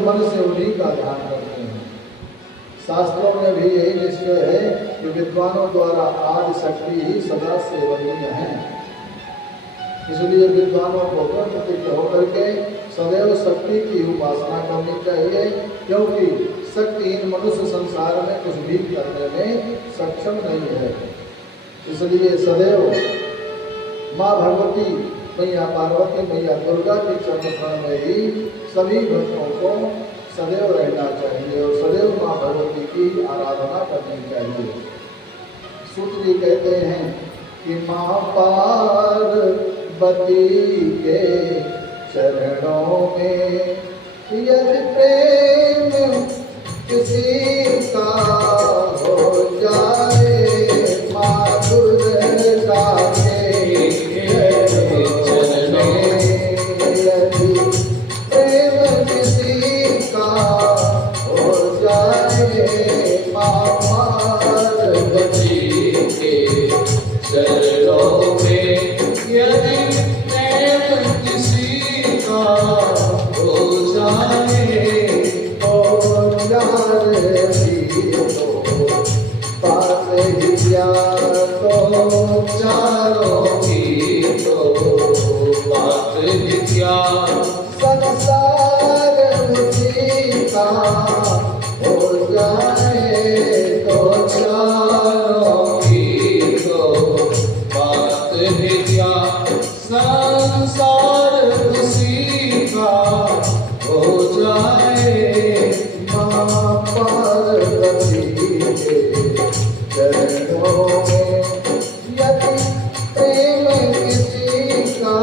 मन से उन्हीं का ध्यान करते हैं। शास्त्रों में भी यही निश्चय है कि विद्वानों द्वारा आदि शक्ति ही सदा सेवनीय है। इसलिए विद्वानों को प्रतिज्ञ होकर के सदैव शक्ति की उपासना करनी चाहिए, क्योंकि शक्तिहीन मनुष्य संसार में कुछ भी करने में सक्षम नहीं है। इसलिए सदैव माँ भगवती, मैया पार्वती, मैया दुर्गा के चरण शरण में ही सभी भक्तों को सदैव रहना चाहिए और सदैव माँ भगवती की आराधना करनी चाहिए। सूत जी कहते हैं कि माँ पार्वती के चरणों में यदि प्रेम किसी का हो जाए, माँ दुर्गा के चरणों में यदि प्रेम किसी का हो जाए, माँ पार्वती के चरणों में यदि प्रेम किसी का हो जाए, चारों की तो बात क्या, संसार उसी का हो जाए तो चारों की तो बात क्या, संसार उसी का हो जाए, माँ पार्वती के चरणों में यदि प्रेम किसी का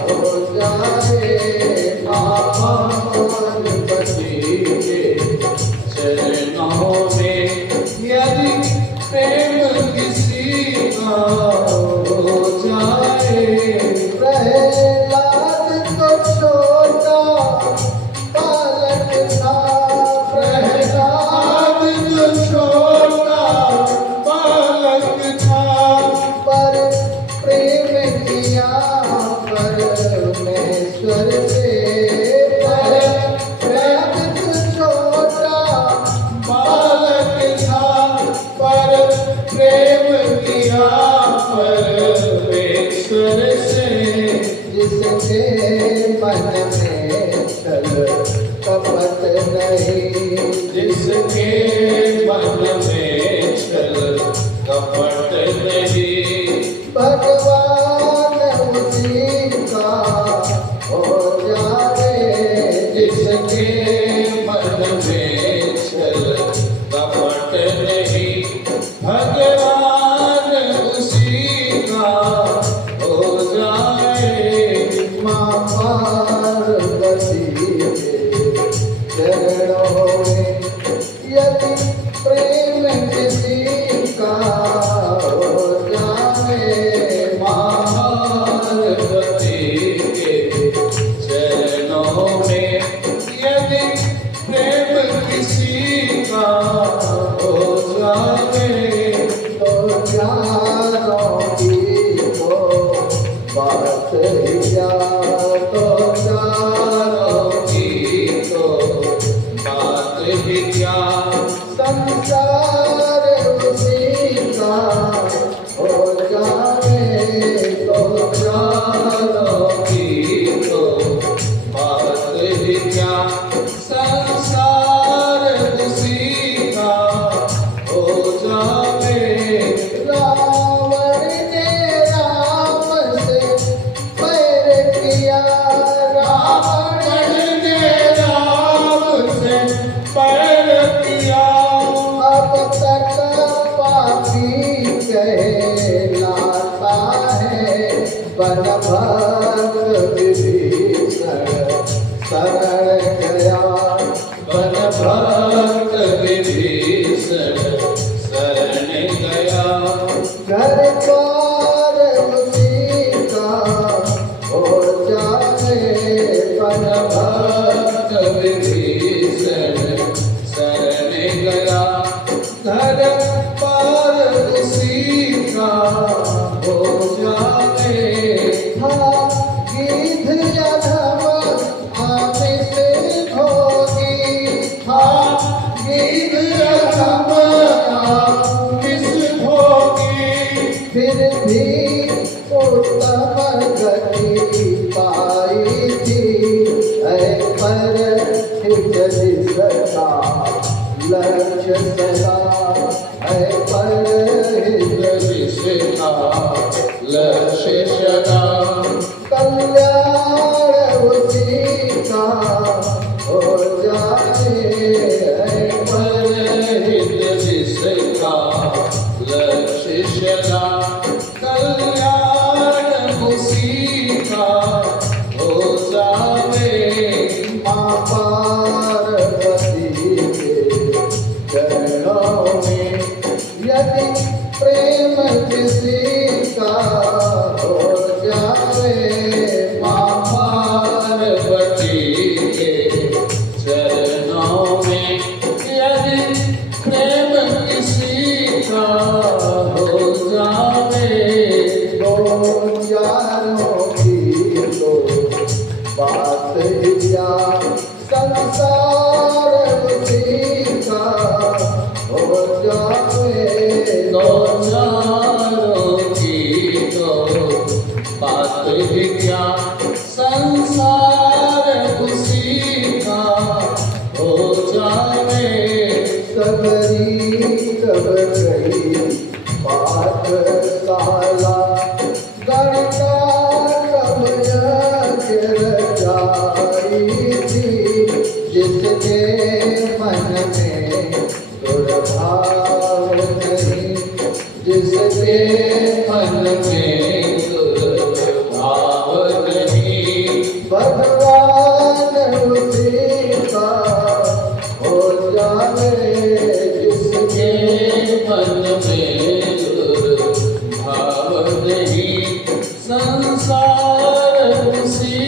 हो जाए, माँ पार्वती के चरणों में यदि प्रेम किसी का हो जाए, प्रहलाद तो छोटा बालक था, प्रहलाद तो छोटा बालक था, पर प्रेम किया परमेश्वर से। प्रहलाद तो छोटा बालक था, पर प्रेम किया परमेश्वर से, जिसके मन में छल कपट नहीं, जिसके मन में छल कपट नहीं, भगवान उसी का हो जाए, जिसके मन में छल कपट नहीं, भगवान उसी का हो जाए, माँ पार्वती के चरणों में यदि प्रेम किसी का हो जाए, माँ पार्वती के चरणों में यदि प्रेम किसी का हो जाए, तो चारों की तो बात क्या, तो चारों की तो बात क्या, संसार उसी का हो जाए, तो चारों की तो बात क्या, संसार उसी का हो जाए। रावण ने राम से बैर किया, रावण ने राम से बैर किया, अब तक पापी कहलाता है, बन भक्त विभीषण शरण गया, बन भक्त विभीषण शरण गया, घर द्वार उसी का हो जाए, बन भक्त विभीषण शरण गया, घर द्वार उसी का हो जाए, हाँ गीध जन्म आने से हो का लक्ष्य सदा है परहित जिसका लक्ष्य सदा कल्याण उसी का हो जाए है परहित जिसका लक्ष्य सदा कल्याण उसी का हो जावे। माँ पार्वती के चरणों में यदि प्रेम किसी का हो जावे। माँ पार्वती के चरणों में यदि प्रेम किसी का हो जावे। दो यारों की तो बात ही क्या संसार उसी का हो जावे। दो चारों की तो बात ही क्या संसार उसी का हो जावे। सबरी सब गई पाठशाला गणिता सब रचाई थी। जिसके मन में दुर्भाव नहीं, जिसके मन में दुर्भाव नहीं, भगवान उसी का हो जावे। जिसके मन में दुर्भाव नहीं, संसार उसी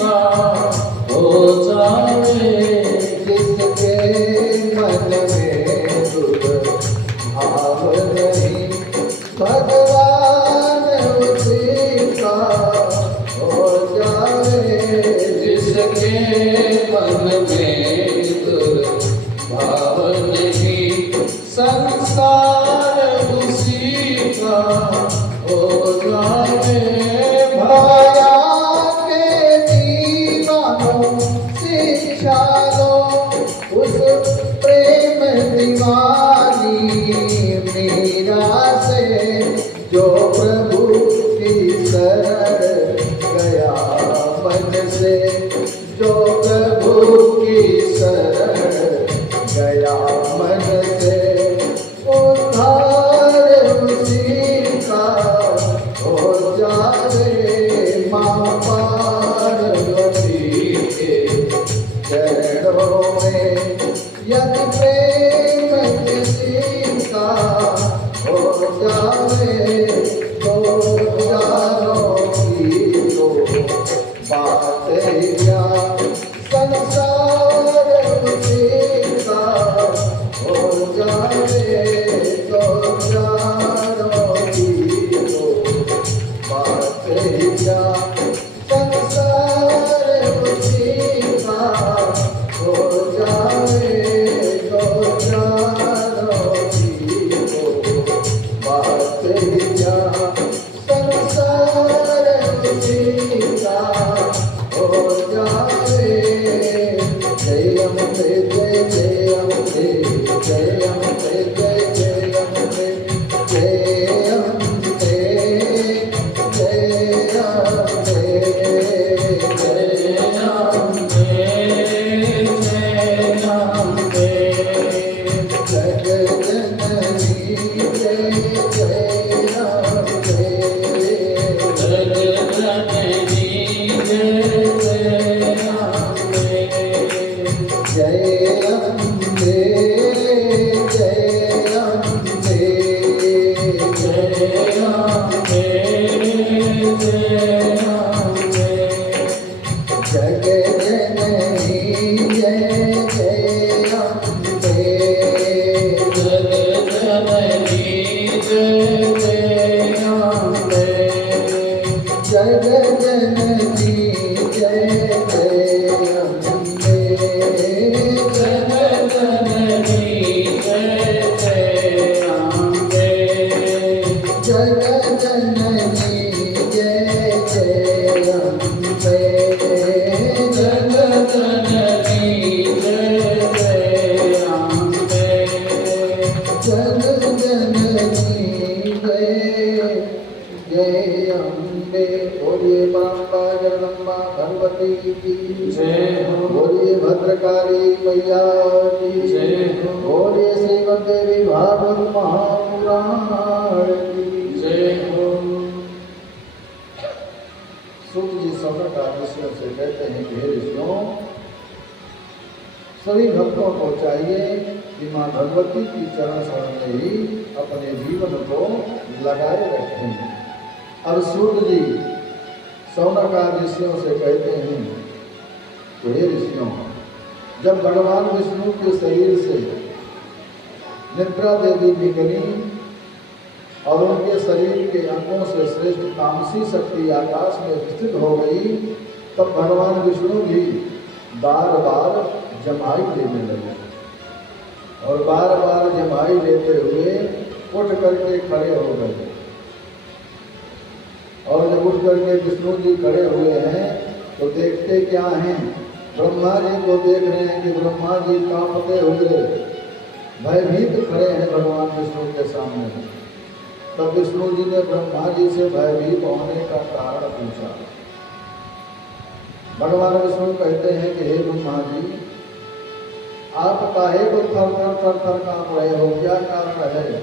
का हो जावे। जिसके मन में दुर्भाव नहीं, भगवान उसी का हो जावे। जिसके मन में दुर्भाव नहीं, संसार उसी का हो जावे। माया के दीवानों शिक्षा लो, उस प्रेम दीवानी मीरा से जो प्रभु की शरण गया मन से। जो प्रभु की शरण गया मन से, उद्धार उसी का हो जावे। माँ पार्वती के चरणों में यदि प्रेम किसी का हो जावे। तो चारों की तो बात ही क्या संसार उसी का हो जावे। तो चारों की तो बात ही क्या संसार उसी का हो जावे। तो चारों की तो बात ही क्या संसार उसी का हो जावे। जय अम्बे जय जय अम्बे, जय अम्बे जय जय अम्बे, जय अम्बे जय अम्बे, जय अम्बे जय अम्बे। जग जननी जय जय अम्बे, जग जननी जय जय अम्बे। जय अम्बे जय अम्बे, जय अम्बे जय अम्बे। जग जननी जय जय अम्बे। जग जननी जय जय अम्बे। जग जननी जय जय अम्बे। जग भद्रकाली मैया की जय हो। बोले श्रीमद देवी भागवत महापुराण की जय हो। सूत जी सौनक ऋषियों से कहते हैं कि हे ऋषियों, सभी भक्तों को चाहिए कि माँ भगवती की चरण शरण में ही अपने जीवन को लगाए रखें। और सूत जी सौनक ऋषियों से कहते हैं कि हे ऋषियों, जब भगवान विष्णु के शरीर से निद्रा देवी निकली और उनके शरीर के अंगों से श्रेष्ठ तामसी शक्ति आकाश में स्थित हो गई, तब भगवान विष्णु भी बार बार जमाई लेने लगे और बार बार जमाई लेते हुए उठ करके खड़े हो गए। और जब उठ करके विष्णु जी खड़े हुए हैं तो देखते क्या हैं, ब्रह्मा जी को देख रहे हैं कि ब्रह्मा जी कांपते हुए भयभीत खड़े हैं भगवान विष्णु के सामने। तब विष्णु जी ने ब्रह्मा जी से भयभीत होने का कारण पूछा। भगवान विष्णु कहते हैं कि हे ब्रह्मा जी, आप काहे को थर थर कांप रहे हो, क्या कारण है?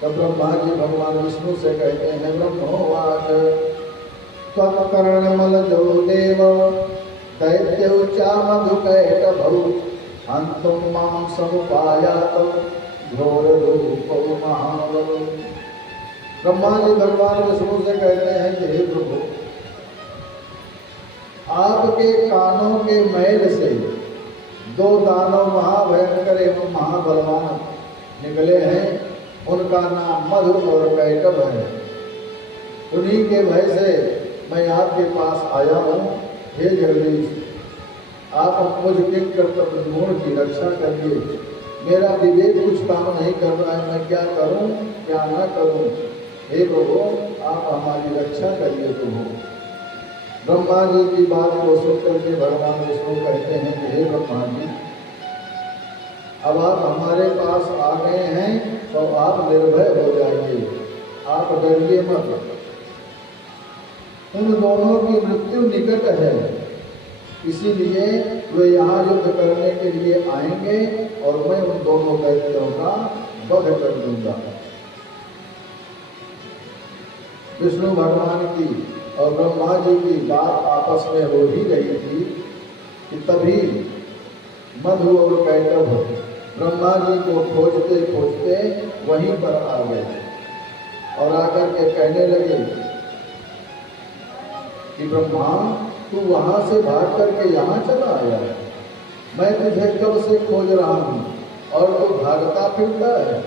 तब ब्रह्मा जी भगवान विष्णु से कहते हैं, ब्रह्मोवाच त्वत्कर्णमल जो देव दैत्योचा मधुकैटभौ हन्तुं मां समुपायात घोर रूपौ महाबलौ। ब्रह्मा जी भगवान विष्णु से कहते हैं कि हे प्रभु, आपके कानों के मैल से दो दानव महाभयंकर एवं महाबलवान निकले हैं, उनका नाम मधु और कैटभ है। उन्हीं के भय से मैं आपके पास आया हूँ। हे जगदीश, आप मुझ कर्तव्य गुण की रक्षा करिए। मेरा विवेक कुछ काम नहीं कर रहा है, मैं क्या करूं क्या न करूं। हे प्रभु, आप हमारी रक्षा करिए प्रभु। ब्रह्मा जी की बात को सुनकर के भगवान विष्णु कहते हैं कि हे ब्रह्मा जी, अब आप हमारे पास आ गए हैं तो आप निर्भय हो जाइए, आप डरिए मत। उन दोनों की मृत्यु निकट है, इसीलिए वे यहाँ युद्ध करने के लिए आएंगे और मैं उन दोनों दैत्यों का वध कर दूंगा। विष्णु भगवान की और ब्रह्मा जी की बात आपस में हो ही रही थी कि तभी मधु और कैटभ ब्रह्मा जी को खोजते खोजते वहीं पर आ गए और आकर के कहने लगे कि ब्रह्मा, तू वहां से भाग करके यहाँ चला आया है, मैं तुझे कब से खोज रहा हूँ और तू भागता फिरता है।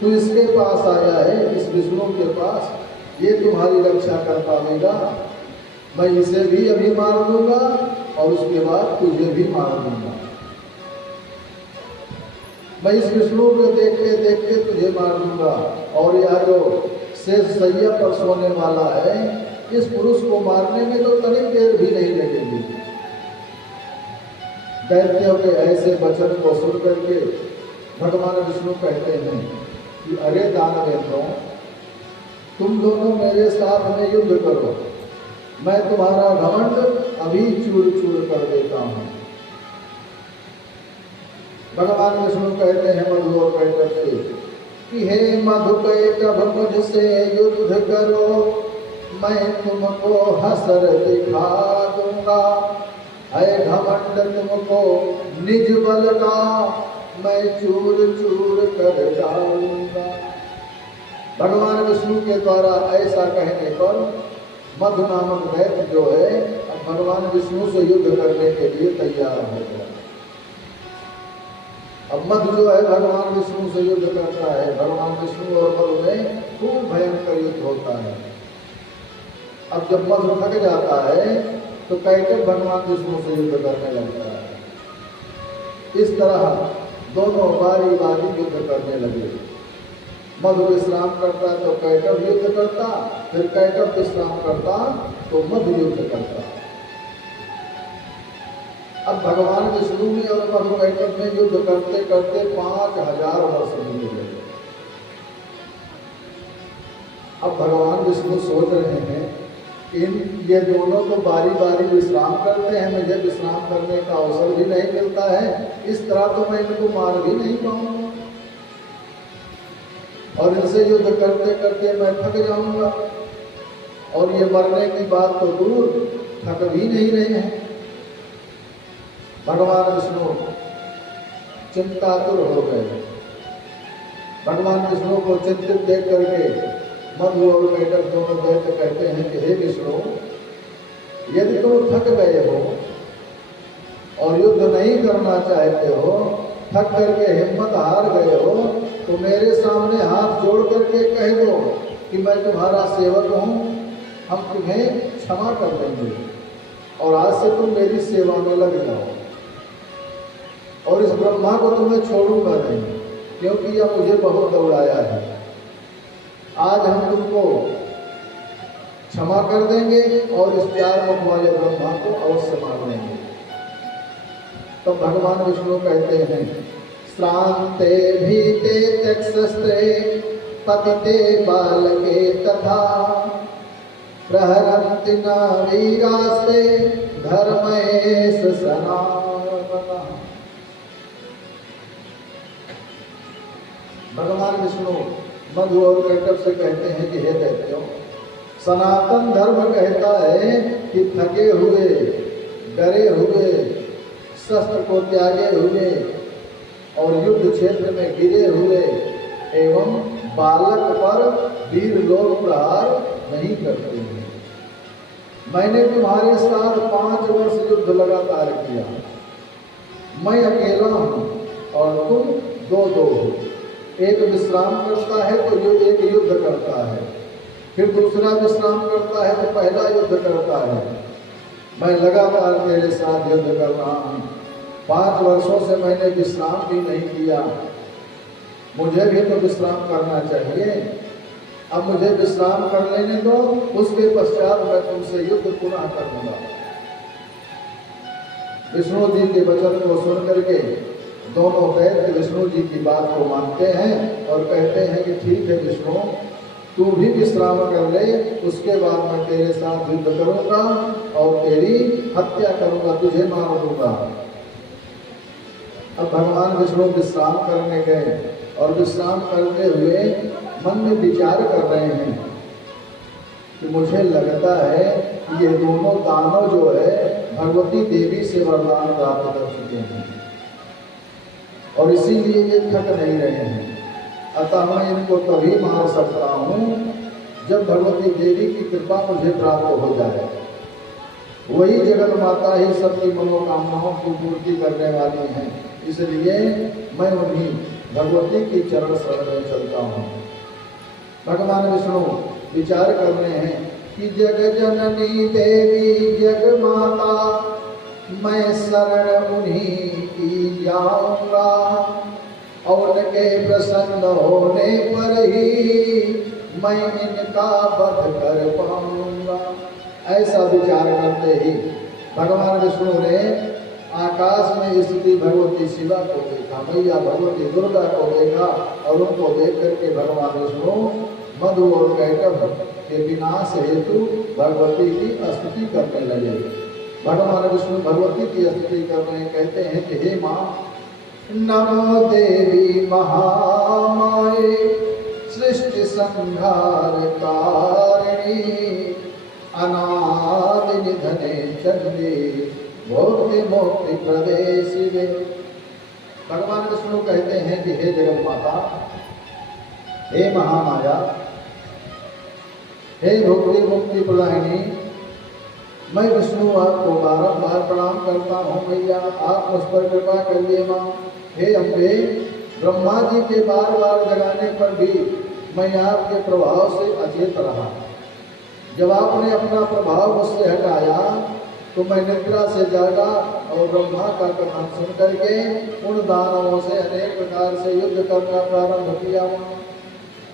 तू इसके पास आया है, इस विष्णु के पास, ये तुम्हारी रक्षा कर पाएगा। मैं इसे भी अभी मार दूंगा और उसके बाद तुझे भी मार दूंगा। मैं इस विष्णु को देखते देखते तुझे मार दूंगा और यह जो शेष सैया पर सोने वाला है, इस पुरुष को मारने में तो तनिक देर भी नहीं लगेगी। दैत्यों के ऐसे वचन को सुन करके भगवान विष्णु कहते हैं कि अरे दानवेंद्रों, तुम दोनों मेरे साथ में युद्ध करो, मैं तुम्हारा घमंड अभी चूर चूर कर देता हूँ। भगवान विष्णु कहते हैं मधु और कैटभ से कि हे मधु कैटभ, मुझसे युद्ध करो, मैं तुमको हसर दिखा दूंगा। है घमंड तुमको निज बल का, मैं चूर चूर कर डालूंगा। भगवान विष्णु के द्वारा ऐसा कहने पर मधु नामक दैत्य जो है अब भगवान विष्णु से युद्ध करने के लिए तैयार हो गया। अब मधु जो है भगवान विष्णु से युद्ध करता है। भगवान विष्णु और मधु में खूब भयंकर युद्ध होता है। अब जब मधु थक जाता है तो कैटभ भगवान विष्णु से युद्ध करने लगता है। इस तरह दोनों बारी बारी युद्ध करने लगे। मधु विश्राम करता तो कैटभ युद्ध करता, फिर कैटभ विश्राम करता तो मधु युद्ध करता। अब भगवान विष्णु में और मधु कैटभ में युद्ध करते करते 5000 वर्ष बीत गए। अब भगवान विष्णु सोच रहे हैं कि ये दोनों तो बारी बारी विश्राम करते हैं, मुझे विश्राम करने का अवसर भी नहीं मिलता है, इस तरह तो मैं इनको मार भी नहीं पाऊंगा और इनसे युद्ध करते करते मैं थक जाऊंगा। और ये मरने की बात तो दूर, थक भी नहीं रहे हैं। भगवान विष्णु चिंतातुर हो गए। भगवान विष्णु को चिंतित देख करके मधु और कैटभ दोनों दैत्य कहते हैं कि हे विष्णु, यदि तुम थक गए हो और युद्ध नहीं करना चाहते हो, थक करके हिम्मत हार गए हो, तो मेरे सामने हाथ जोड़ करके कह दो कि मैं तुम्हारा सेवक हूँ, हम तुम्हें क्षमा कर देंगे और आज से तुम मेरी सेवा में लग जाओ और इस ब्रह्मा को तुम्हें छोड़ूंगा नहीं, क्योंकि यह मुझे बहुत दौड़ाया है। आज हम तुमको क्षमा कर देंगे और इस 4 मुख वाले ब्रह्मा को अवश्य मार देंगे। तो भगवान विष्णु कहते हैं, श्रांते भीते त्यक्शस्त्रे पतिते बालके तथा प्रहरन्ति न वीरास्ते धर्मेश सनातनः। भगवान विष्णु मधु और कैटभ से कहते हैं कि हे दैत्यों, सनातन धर्म कहता है कि थके हुए, डरे हुए, शस्त्र को त्यागे हुए और युद्ध क्षेत्र में गिरे हुए एवं बालक पर वीर लोग प्रहार नहीं करते हैं। मैंने तुम्हारे साथ 5 वर्ष युद्ध लगातार किया, मैं अकेला हूँ और तुम 2-2 हो। एक विश्राम करता है तो जो एक युद्ध करता है, फिर दूसरा विश्राम करता है तो पहला युद्ध करता है। मैं लगातार तेरे साथ युद्ध कर रहा हूँ, 5 वर्षों से मैंने विश्राम भी नहीं किया, मुझे भी तो विश्राम करना चाहिए। अब मुझे विश्राम कर लेने दो, उसके पश्चात मैं तुमसे युद्ध पुनः करूंगा। विष्णु जी के वचन को सुन करके दोनों दैत्य विष्णु जी की बात को मानते हैं और कहते हैं कि ठीक है विष्णु, तू भी विश्राम कर ले, उसके बाद मैं तेरे साथ युद्ध करूंगा और तेरी हत्या करूंगा, तुझे मार दूंगा। अब भगवान विष्णु विश्राम करने गए और विश्राम करते हुए मन में विचार कर रहे हैं कि मुझे लगता है कि ये दोनों दानव जो है भगवती देवी से वरदान प्राप्त कर चुके हैं और इसीलिए ये थक नहीं रहे हैं। अतः मैं इनको तभी मार सकता हूँ जब भगवती देवी की कृपा मुझे प्राप्त हो जाए। वही जगत माता ही सबकी मनोकामनाओं की पूर्ति करने वाली हैं, इसलिए मैं उन्हीं भगवती की चरण शरण में चलता हूँ। भगवान विष्णु विचार कर रहे हैं कि जग जननी देवी जग माता, मैं शरण उन्हीं की जाऊंगा और उनके प्रसन्न होने पर ही मैं इनका वध कर पाऊंगा। ऐसा विचार करते ही भगवान विष्णु ने आकाश में स्थिति भगवती शिवा को देखा, मैया भगवती दुर्गा को देखा और उनको देख करके भगवान विष्णु मधु और कैटभ के विनाश हेतु भगवती की स्तुति करने लगे। भगवान विष्णु भगवती की स्तुति कर रहे हैं, कहते हैं कि हे माँ, नमो देवी महामाये सृष्टि संहार कारिणी अनादि निधने चंडी भोक्ति मोक्ति प्रदेशिवे। भगवान विष्णु कहते हैं कि हे जगत माता, हे महामाया, हे भोक्ति मुक्ति प्रदायिनी, मैं विष्णु आपको बारंबार प्रणाम करता हूँ। मैया आप मुझ पर कृपा करिए माँ। हे अम्बे, ब्रह्मा जी के बार बार जगाने पर भी मैं आपके प्रभाव से अचेत रहा। जब आपने अपना प्रभाव मुझसे हटाया तो मैं निद्रा से जागा और ब्रह्मा का कथन सुन करके उन दानवों से अनेक प्रकार से युद्ध करना प्रारंभ किया।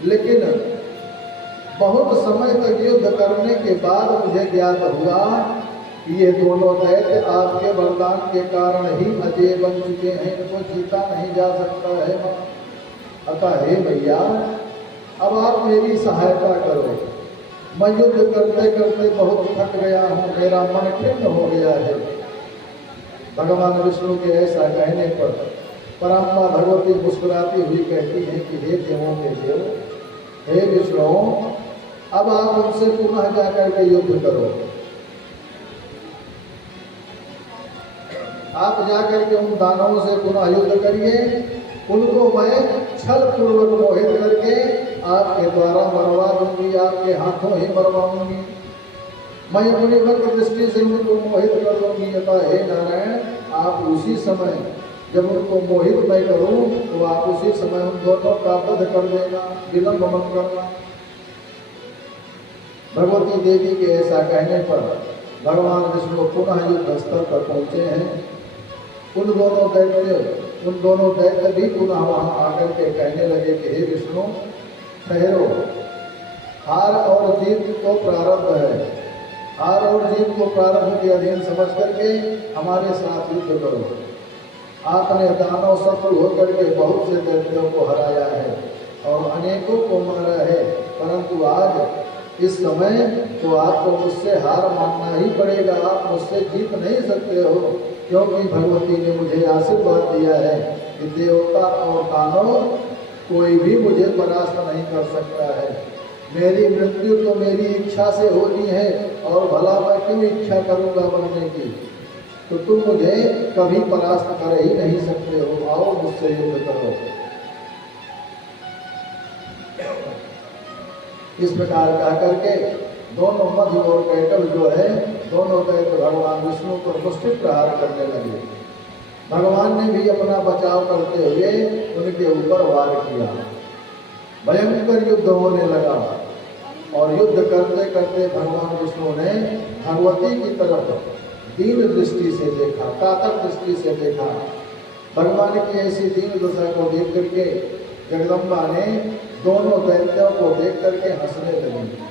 लेकिन बहुत समय तक युद्ध करने के बाद मुझे ज्ञात हुआ कि ये दोनों दैत्य आपके वरदान के कारण ही अजय बन चुके हैं, इनको जीता नहीं जा सकता है। अतः हे भैया, अब आप मेरी सहायता करो। मैं युद्ध करते करते बहुत थक गया हूँ, मेरा मन खिन्न हो गया है। भगवान विष्णु के ऐसा कहने पर परम्बा भगवती मुस्कुराती हुई कहती है कि हे देवों के देव, हे विष्णु, अब आप उनसे पुनः जाकर के युद्ध करो। आप जाकर के उन दानवों से पुनः युद्ध करिए, उनको मैं छल पूर्वक मोहित करके आपके द्वारा मरवा दूंगी, आपके हाथों ही मरवाऊंगी। मैं अपनी वक्र दृष्टि से उनको मोहित कर दूंगी। अतः हे नारायण, आप उसी समय जब उनको मोहित मैं करूं तो आप उसी समय उन दोनों का वध कर देना, विलंब मत करना। भगवती देवी के ऐसा कहने पर भगवान विष्णु पुनः युद्ध स्तर पर पहुंचे हैं। उन दोनों दैत्य भी पुनः वहां आकर के कहने लगे कि हे विष्णु, ठहरो, हार और जीत तो प्रारब्ध है, हार और जीत को प्रारब्ध के अधीन समझ करके हमारे साथ युद्ध करो। आपने दानव शत्रु होकर के बहुत से दैत्यों को हराया है और अनेकों को मारा है, परंतु आज इस समय तो आपको मुझसे हार मानना ही पड़ेगा। आप मुझसे जीत नहीं सकते हो, क्योंकि भगवती ने मुझे आशीर्वाद दिया है कि देवता और दानव कोई भी मुझे परास्त नहीं कर सकता है। मेरी मृत्यु तो मेरी इच्छा से होनी है, और भला मैं क्यों इच्छा करूंगा मरने की, तो तुम मुझे कभी परास्त कर ही नहीं सकते हो। आओ मुझसे युद्ध करो। इस प्रकार कह करके दोनों मधु और कैटव जो है, दोनों दैत्य भगवान विष्णु पर मुष्टि प्रहार करने लगे। भगवान ने भी अपना बचाव करते हुए उनके ऊपर वार किया। भयंकर युद्ध होने लगा और युद्ध करते करते भगवान विष्णु ने भगवती की तरफ दीन दृष्टि से देखा, कातर दृष्टि से देखा। भगवान की ऐसी दीन दशा को देख करके जगदम्बा ने दोनों दैत्यों को देख करके हंसने लगी।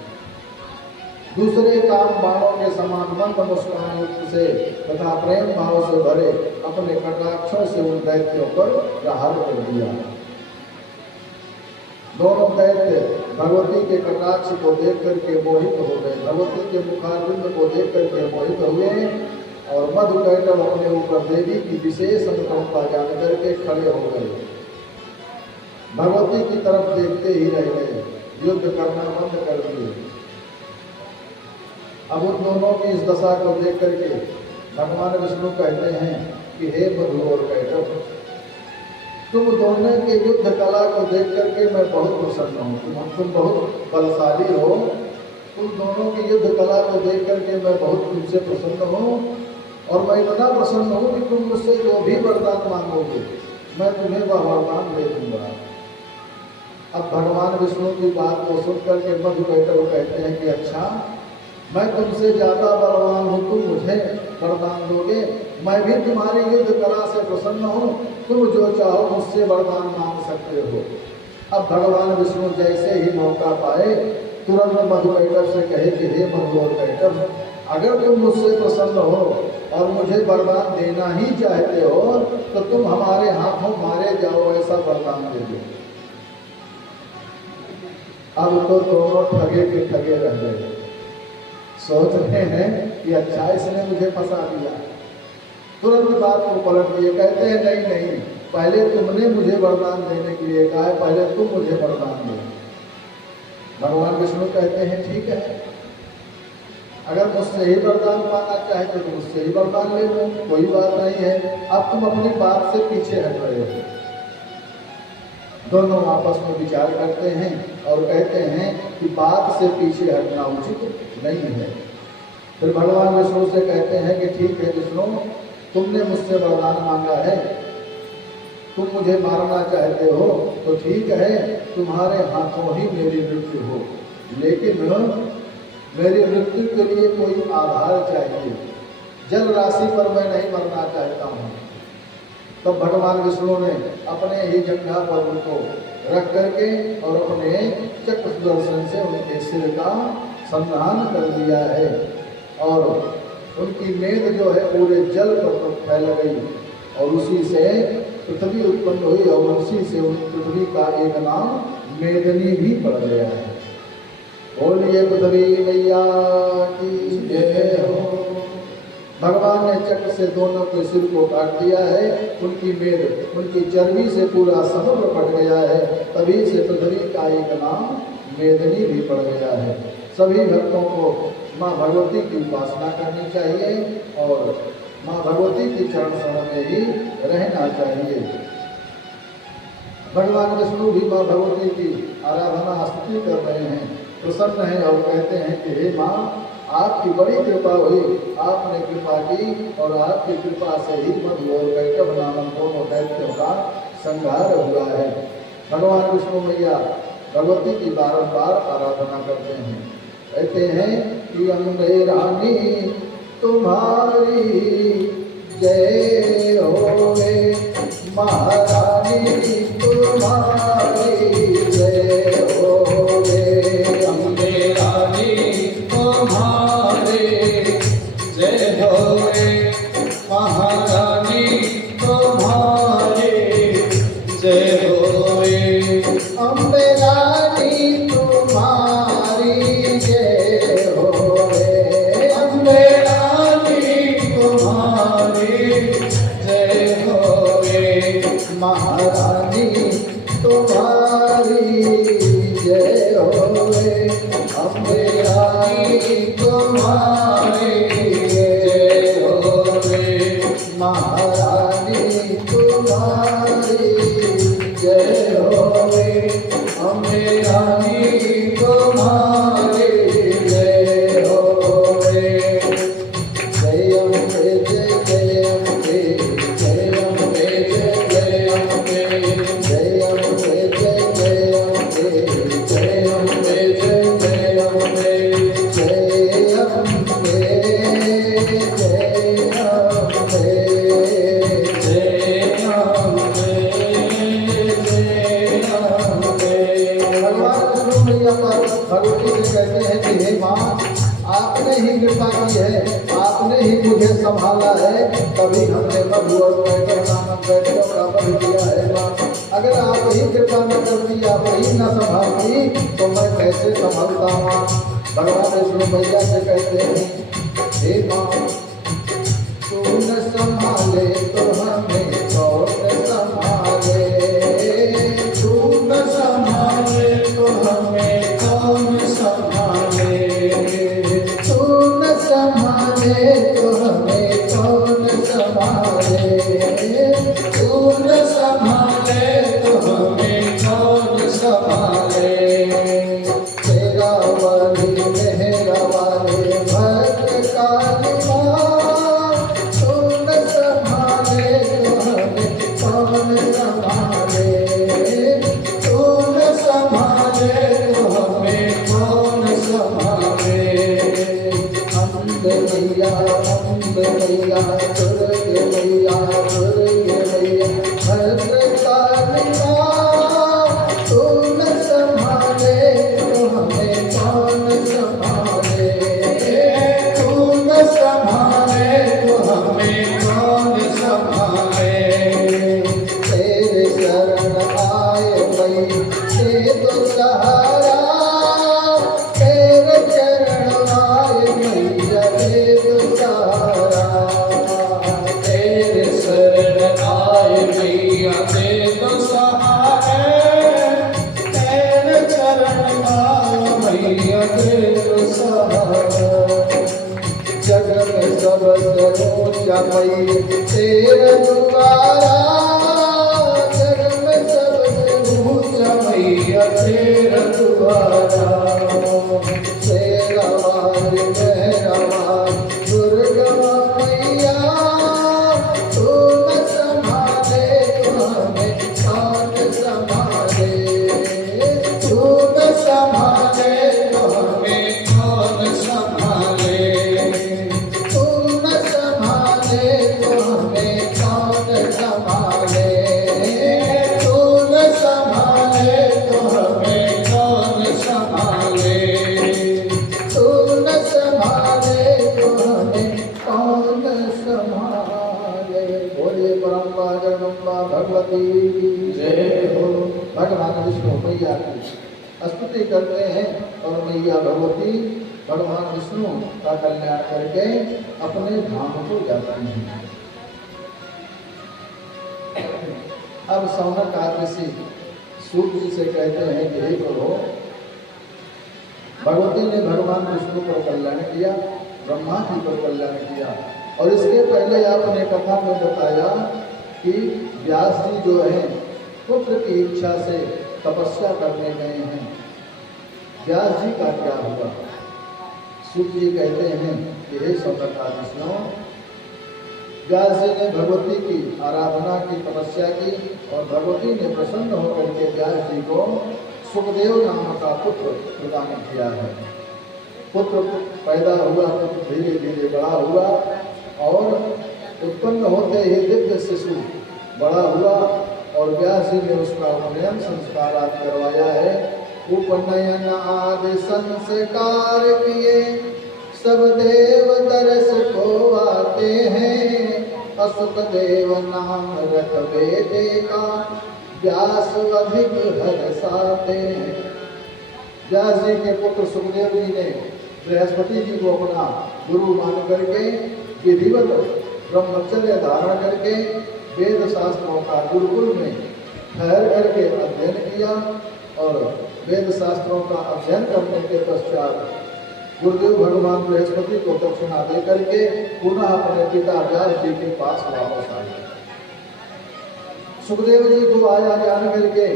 दूसरे काम बाणों के समान मंद मुस्कान युक्त से तथा प्रेम भाव से भरे अपने कटाक्षों से उन दैत्यों पर प्रहार कर दिया। दोनों दैत्य भगवती के कटाक्ष को देख करके मोहित हो गए, भगवती के मुखारविंद को देख करके मोहित हुए और मधु कैटव अपने ऊपर देवी की विशेष अनुकंपा जान करके खड़े हो गए। भगवती की तरफ देखते ही रह गए, युद्ध करना बंद कर दिए। अब उन दोनों की इस दशा को देख करके भगवान विष्णु कहते हैं कि हे मधु और कैटव, तुम दोनों के युद्ध कला को देख करके मैं बहुत प्रसन्न हूँ। तुम बहुत बलशाली हो, तुम दोनों की युद्ध कला को देख करके मैं बहुत तुमसे प्रसन्न हूँ, और मैं इतना प्रसन्न हूँ कि तुम मुझसे जो भी वरदान मांगोगे मैं तुम्हें वह वरदान दे दूंगा। अब भगवान विष्णु की बात को सुन करके मधु कैटव कहते हैं कि अच्छा, मैं तुमसे ज्यादा बलवान हूँ, तुम मुझे वरदान दोगे, मैं भी तुम्हारी युद्ध कला से प्रसन्न हूँ, तुम जो चाहो मुझसे वरदान मांग सकते हो। अब भगवान विष्णु जैसे ही मौका पाए तुरंत मधु कैटव से कहे कि हे मधु और कैटव, अगर तुम मुझसे प्रसन्न हो और मुझे वरदान देना ही चाहते हो तो तुम हमारे हाथों मारे जाओ, ऐसा वरदान दे दो। अब तो दोनों ठगे के ठगे रह गए, सोच रहे हैं कि अच्छा इसने मुझे फंसा दिया। तुरंत बात को पलट दिए, कहते हैं नहीं नहीं, पहले तुमने मुझे वरदान देने के लिए कहा है, पहले तुम मुझे वरदान दो। भगवान विष्णु कहते हैं ठीक है, अगर मुझसे ही वरदान पाना चाहे तो तुम मुझसे ही वरदान ले लो, कोई बात नहीं है। अब तुम अपनी बात से पीछे हट रहे हो। दोनों आपस में विचार करते हैं और कहते हैं कि बात से पीछे हटना उचित नहीं है। फिर भगवान विष्णु से कहते हैं कि ठीक है विष्णु, तुमने मुझसे वरदान मांगा है, तुम मुझे मारना चाहते हो तो ठीक है, तुम्हारे हाथों ही मेरी मृत्यु हो, लेकिन मेरी मृत्यु के लिए कोई आधार चाहिए। जल राशि पर मैं नहीं मरना चाहता हूँ। तब भगवान विष्णु ने अपने ही जंघा पर उनको रख करके और अपने चक्र सुदर्शन से उनके सिर का संधान कर दिया है, और उनकी मेद जो है पूरे जल पर फैल गई, और उसी से पृथ्वी उत्पन्न हुई, और उसी से उन पृथ्वी का एक नाम मेदनी भी पड़ गया है। बोलिए पृथ्वी मैया की जय हो। भगवान ने चक्र से दोनों के सिर को काट दिया है, उनकी मेद उनकी चर्बी से पूरा समुद्र पट गया है, तभी से पृथ्वी का एक नाम मेदनी भी पड़ गया है। सभी भक्तों को माँ भगवती की उपासना करनी चाहिए और माँ भगवती की चरण शरण में ही रहना चाहिए। भगवान विष्णु भी माँ भगवती की आराधना स्तुति कर रहे हैं, प्रसन्न हैं और कहते हैं कि हे माँ, आपकी बड़ी कृपा हुई, आपने कृपा की और आपकी कृपा से ही मधु और कैटभ नामक दोनों दैत्यों का संहार हुआ है। भगवान विष्णु मैया भगवती की बारंबार आराधना करते हैं, कहते हैं कि अम्बे रानी तुम्हारी जय होवे, महारानी तुम्हारी जय होवे। अम्बे रानी तुम्हारे जय होवे, महारानी तुम्हारे जय होवे। अम्बे रानी तुम्हारी जय होवे, अम्बे रानी तुम्हारी जय होवे, महारानी तुम्हारी जय होवे। अम्बे रानी तुम्हारी जय होवे, महारानी तुम्हारी जय होवे। अम्बे रानी तुम्हारी जय होवे। जय अम्बे जय अम्बे जय अम्बे जय अम्बे, जय अम्बे जय अम्बे जय अम्बे, जय अम्बे, जय अम्बे जय अम्बे। जय अम्बे, जय अम्बे। भगवान विष्णु मैया पर भगवती से कहते हैं कि हे माँ, आपने ही कृपा की है, आपने ही मुझे संभाला है, तभी हमने मधु और कैटभ नामक दैत्यों का वध किया है माँ। अगर आप ही कृपा न करती, आप ही न संभालती, तो मैं कैसे संभालता माँ। भगवान विष्णु मैया से कहते हैं, हे माँ, तू न संभाले तो हमें कौन संभाले। तू न संभाले तो हमें कौन संभाले। तू न संभाले तो हमें कौन संभाले। तू न संभाले तो हमें कौन संभाले। तेरा वाली मेहरा वाले भक्त काली माँ, तू न संभाले तो हमें कौन संभाले। तू न संभाले तो हमें कौन संभाले। अम्बे मैया दुर्गे मैया दुर्गे मैया भद्रकाली माँ, तू न संभाले तो हमें कौन संभाले। तू न संभाले तो हमें कौन संभाले। तेरे शरण आए वही दे दो सहारा, तेरे चरण आए मैया दे दो सहारा। तेरे शरण आए मैया दे दो सहारे। तेरे चरण आए मैया दे दो सहारा। जग में सबसे ऊंचा मैया तेरा द्वारा, जग में सबसे ऊंचा मैया तेरा द्वारा। तेरा वाली मेहरा वाली दुर्गा मैया, तू न संभाले तो हमें कौन संभाले। तू न संभाले तो हमें कौन संभाले। तू न संभाले तो हमें कौन संभाले। तू न संभाले तो हमें कौन संभाले। तू न संभाले तो हमें कौन संभाले। बोलिए परम्बा जगदम्बा भगवती की जय हो। भगवान विष्णु मैया की स्तुति करते हैं और मैया भगवती भगवान विष्णु का कल्याण करके अपने धाम को जाती हैं। अब सौनक ऋषि सूत जी से कहते हैं कि हे प्रभु, भगवती ने भगवान विष्णु पर कल्याण किया, ब्रह्मा जी पर कल्याण किया, और इसके पहले आपने कथा में बताया कि व्यास जी जो है पुत्र की इच्छा से तपस्या करने गए हैं। व्यास जी का क्या हुआ? सूत जी कहते हैं कि हे सौनक विष्णु, व्यास जी ने भगवती की आराधना की, तपस्या की, और भगवती ने प्रसन्न होकर के व्यास जी को सुखदेव नाम का पुत्र प्रदान किया है। पुत्र पैदा हुआ, पुत्र धीरे धीरे बड़ा हुआ, और उत्पन्न होते ही दिव्य शिशु बड़ा हुआ, और व्यास जी ने उसका उपनयन संस्कार आज करवाया है। उपनयन आदि संस्कार किए, सब देव दरस को आते हैं, असुख देव नाम रखबे देगा, व्यास अधिक हर्षाते हैं। व्यास जी के पुत्र सुखदेव जी ने बृहस्पति जी को अपना गुरु मान करके विधिवत ब्रह्मचर्य धारण करके वेद शास्त्रों का गुरुकुल में ठहर करके अध्ययन किया, और वेद शास्त्रों का अध्ययन करने के पश्चात गुरुदेव भगवान बृहस्पति को दक्षिणा दे करके पुनः अपने पिता व्यास जी के पास वापस आए। सुखदेव जी को आया जान करके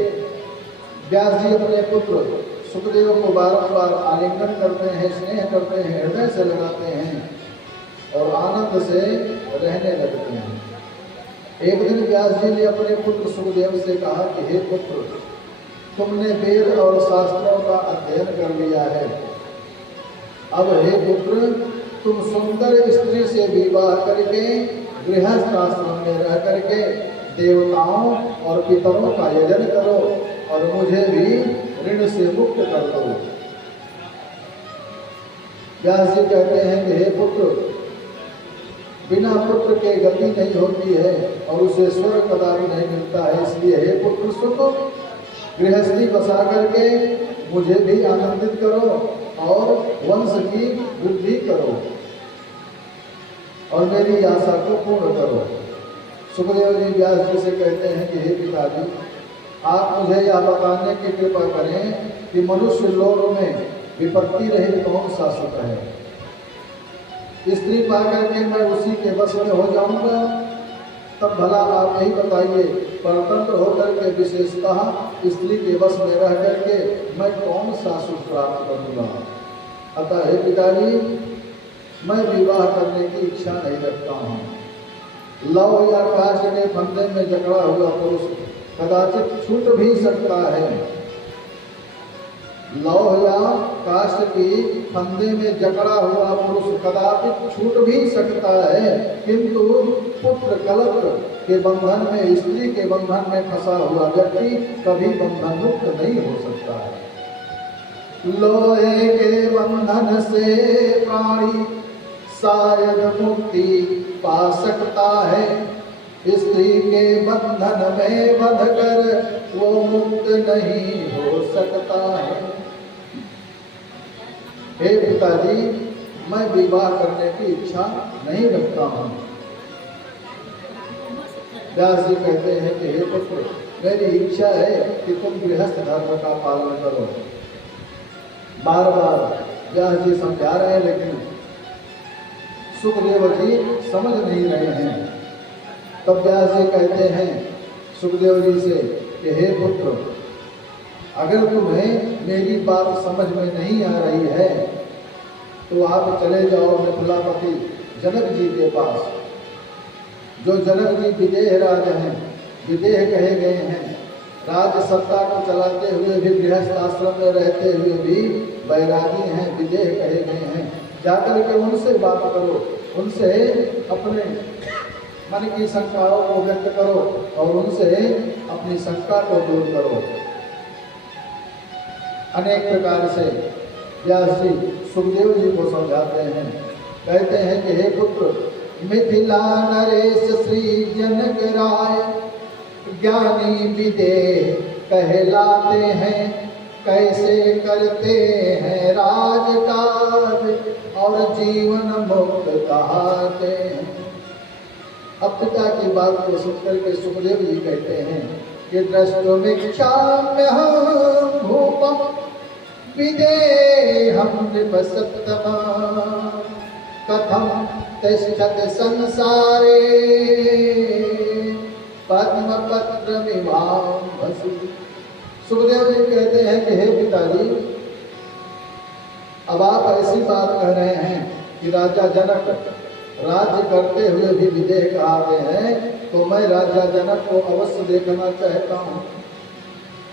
व्यास जी अपने पुत्र सुखदेव को बारंबार आलिंगन करते हैं, स्नेह करते हैं, हृदय से लगाते हैं और आनंद से रहने लगते हैं। एक दिन व्यास जी ने अपने पुत्र सुखदेव से कहा कि हे पुत्र, तुमने वेद और शास्त्रों का अध्ययन कर लिया है, अब हे पुत्र, तुम सुंदर स्त्री से विवाह करके गृहस्थ आश्रम में रह करके देवताओं और पितरों का यजन करो और मुझे भी ऋण से मुक्त कर दो। व्यास जी कहते हैं कि हे पुत्र, बिना पुत्र के गति नहीं होती है और उसे स्वर्ग कदापि नहीं मिलता है, इसलिए हे पुत्र सुख गृहस्थी बसा करके मुझे भी आनंदित करो और वंश की वृद्धि करो और मेरी आशा को पूर्ण करो। सुखदेव जी व्यास जी से कहते हैं कि हे पिताजी, आप मुझे यह बताने की कृपा करें कि मनुष्य लोक में विपत्ति रहित कौन सा सुख है। स्त्री पा करके मैं उसी के वश में हो जाऊंगा, तब भला आप यही बताइए, परतंत्र होकर के विशेषतः स्त्री के वश में रह करके मैं कौन सा सुख प्राप्त करूंगा। अतः हे पिताजी, मैं विवाह करने की इच्छा नहीं रखता हूँ। लव या काष्ठ के फंदे में जकड़ा हुआ पुरुष कदाचित छूट भी सकता है। लौह या काष्ठ की फंदे में जकड़ा हुआ पुरुष कदाचित छूट भी सकता है, किंतु पुत्र कलप के बंधन में, स्त्री के बंधन में फंसा हुआ व्यक्ति कभी बंधन मुक्त नहीं हो सकता है। लोहे के बंधन से प्राणी शायद मुक्ति पा सकता है, स्त्री के बंधन में बंध कर वो मुक्त नहीं हो सकता है। हे पिताजी, मैं विवाह करने की इच्छा नहीं रखता हूँ। व्यास जी कहते हैं कि हे पुत्र, मेरी इच्छा है कि तुम गृहस्थ धर्म का पालन करो। बार बार व्यास जी समझा रहे हैं, लेकिन सुखदेव जी समझ नहीं रहे हैं। तब व्यास जी कहते हैं सुखदेव जी से कि हे पुत्र, अगर तुम्हें मेरी बात समझ में नहीं आ रही है तो आप चले जाओ मिथिलापति जनक जी के पास। जो जनक जी विदेह राज हैं, विदेह कहे गए हैं, राज्य सत्ता को चलाते हुए भी, गृहस्थ आश्रम में रहते हुए भी बैरागी हैं, विदेह कहे गए हैं। जाकर के उनसे बात करो, उनसे अपने मन की शंकाओं को व्यक्त करो और उनसे अपनी शंका को दूर करो। अनेक प्रकार से व्यास जी सुखदेव जी को समझाते हैं। कहते हैं कि हे पुत्र, मिथिला नरेश श्री जनक राय ज्ञानी विदेह कहलाते हैं, कैसे करते हैं राजकाज और जीवन मुक्त कहाते हैं। अब पिता की बात को सुनकर के सुखदेव जी कहते हैं कि द्रष्टुमिच्छाम्यहं भूपं विदेहं नृपसत्तमा कथं तिष्ठति संसारे पद्मपत्रमिवाम्भसि। सुखदेव जी कहते हैं कि हे पिताजी, अब आप ऐसी बात कह रहे हैं कि राजा जनक राज्य करते हुए भी विदेह कहाते हैं, तो मैं राजा जनक को अवश्य देखना चाहता हूँ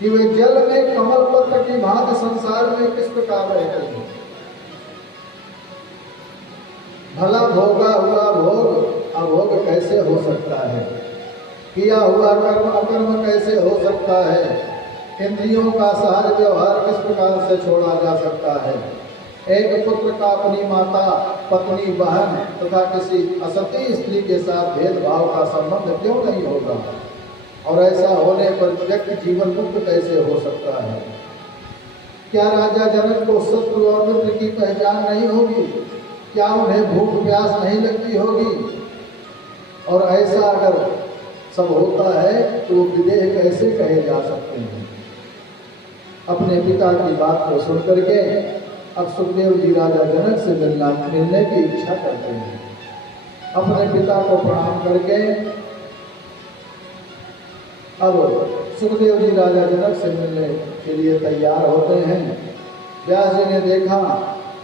कि वे जल में कमल पत्र की भांति संसार में किस प्रकार रहते हैं। भला भोगा हुआ भोग अभोग कैसे हो सकता है, किया हुआ कर्म अकर्म कैसे हो सकता है, इंद्रियों का सहज व्यवहार किस प्रकार से छोड़ा जा सकता है। एक पुत्र का अपनी माता, पत्नी, बहन तथा किसी असती स्त्री के साथ भेदभाव का संबंध क्यों नहीं होगा, और ऐसा होने पर व्यक्ति जीवन मुक्त कैसे हो सकता है। क्या राजा जनक को शत्रु और मित्र की पहचान नहीं होगी, क्या उन्हें भूख प्यास नहीं लगती होगी, और ऐसा अगर सब होता है तो विदेह कैसे कहे जा सकते हैं। अपने पिता की बात को सुनकर के अब सुखदेव जी राजा जनक से मिलने की इच्छा करते हैं। अपने पिता को प्रणाम करके अब सुखदेव जी राजा जनक से मिलने के लिए तैयार होते हैं। व्यास जी ने देखा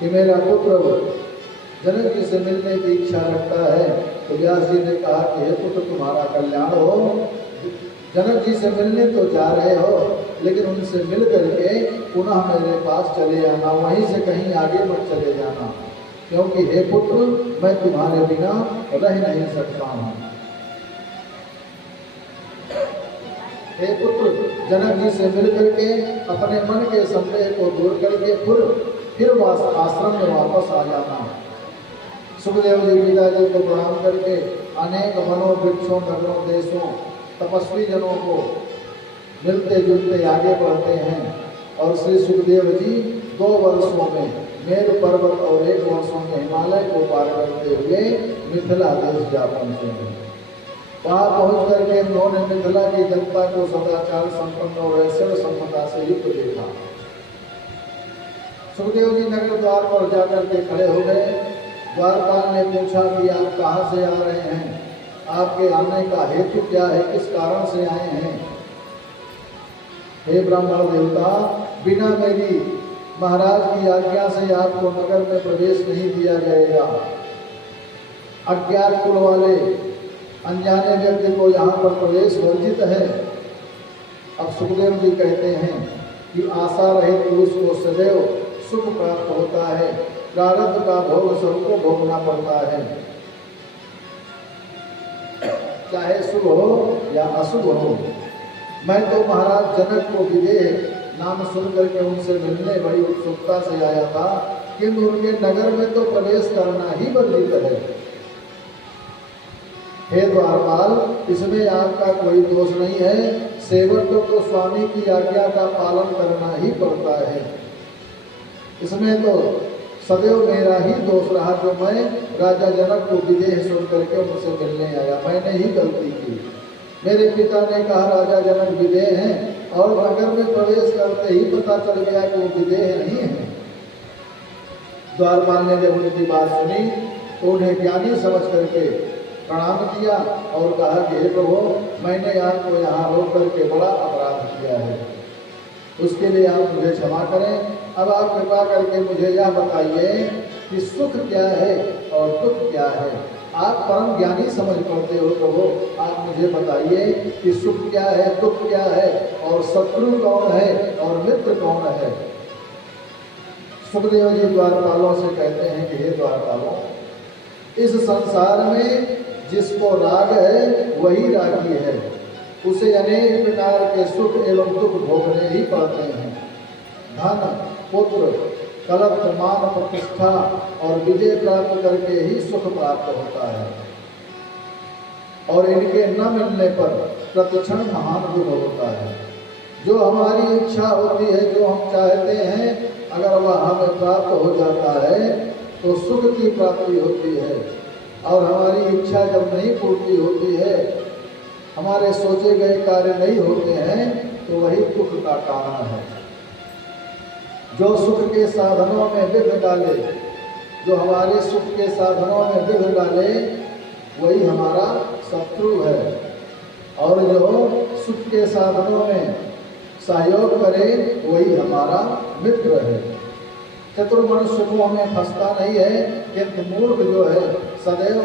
कि मेरा पुत्र जनक जी से मिलने की इच्छा रखता है, तो व्यास जी ने कहा कि हे पुत्र, तुम्हारा कल्याण हो। जनक जी से मिलने तो जा रहे हो, लेकिन उनसे मिल करके पुनः मेरे पास चले आना, वहीं से कहीं आगे मत चले जाना, क्योंकि हे पुत्र, मैं तुम्हारे बिना रह नहीं सकता हूँ। हे पुत्र, जनक जी से मिल करके अपने मन के संदेह को दूर करके फिर आश्रम में वापस आ जाना। सुखदेव जी पिताजी को प्रणाम करके अनेक मनोवृक्षों, नगरों, देशों, तपस्वी जनों को मिलते जुलते आगे बढ़ते हैं, और श्री सुखदेव जी 2 वर्षों में मेरु पर्वत और 1 वर्षों में हिमालय को पार करते हुए मिथिला देश जा पहुंचे हैं। वहां पहुंच करके उन्होंने मिथिला की जनता को सदाचार संपन्न और ऐश्वर्य संपदा से युक्त देखा। सुखदेव जी नगर द्वार पर जाकर के खड़े हो गए। द्वारपाल ने पूछा कि आप कहाँ से आ रहे हैं, आपके आने का हेतु क्या है, किस कारण से आए हैं। हे ब्राह्मण देवता, बिना मेरी महाराज की आज्ञा से आपको नगर में प्रवेश नहीं दिया जाएगा। अज्ञात कुल वाले अनजाने व्यक्ति को यहाँ पर प्रवेश वर्जित है। अब सुखदेव जी कहते हैं कि आशा रहित पुरुष को सदैव सुख प्राप्त होता है, प्रारब्ध का भोग सबको भोगना पड़ता है, चाहे शुभ हो या अशुभ हो। मैं तो महाराज जनक को विदेह नाम सुन करके उनसे मिलने बड़ी उत्सुकता से आया था, किंतु उनके नगर में तो प्रवेश करना ही वर्जित है। हे द्वारपाल, इसमें आपका कोई दोष नहीं है, सेवक को तो स्वामी की आज्ञा का पालन करना ही पड़ता है। इसमें तो सदैव मेरा ही दोष रहा जो मैं राजा जनक को विदेह सुन करके उनसे मिलने आया। मैंने ही गलती की। मेरे पिता ने कहा राजा जनक विदेह हैं, और नगर में प्रवेश करते ही पता चल गया कि वो विदेह नहीं है। द्वारपाल ने जब उनकी बात सुनी तो उन्हें ज्ञानी समझ करके प्रणाम किया और कहा कि हे प्रभु, मैंने आपको यहाँ रोक करके बड़ा अपराध किया है, उसके लिए आप मुझे क्षमा करें। अब आप कृपा करके मुझे यह बताइए कि सुख क्या है और दुख क्या है। आप परम ज्ञानी समझ पड़ते हो प्रभु, आप मुझे बताइए कि सुख क्या है, दुख क्या है, और शत्रु कौन है और मित्र कौन है। सुखदेव जी द्वारपालों से कहते हैं कि हे द्वारपालों, इस संसार में जिसको राग है वही रागी है, उसे अनेक प्रकार के सुख एवं दुख भोगने ही पड़ते हैं। धन, पुत्र, कलप, मान, प्रतिष्ठा और विजय प्राप्त करके ही सुख प्राप्त होता है, और इनके न मिलने पर प्रतिक्षण महान दुख होता है। जो हमारी इच्छा होती है, जो हम चाहते हैं, अगर वह हमें प्राप्त हो जाता है तो सुख की प्राप्ति होती है। और हमारी इच्छा जब नहीं पूर्ति होती है, हमारे सोचे गए कार्य नहीं होते हैं, तो वही दुख का कारण है। जो सुख के साधनों में विघ्न डाले, जो हमारे सुख के साधनों में विघ्न डाले, वही हमारा शत्रु है। और जो सुख के साधनों में सहयोग करे, वही हमारा मित्र है। चतुर मनुष्य को हमें फंसता नहीं है, किंतु मूर्ख जो है सदैव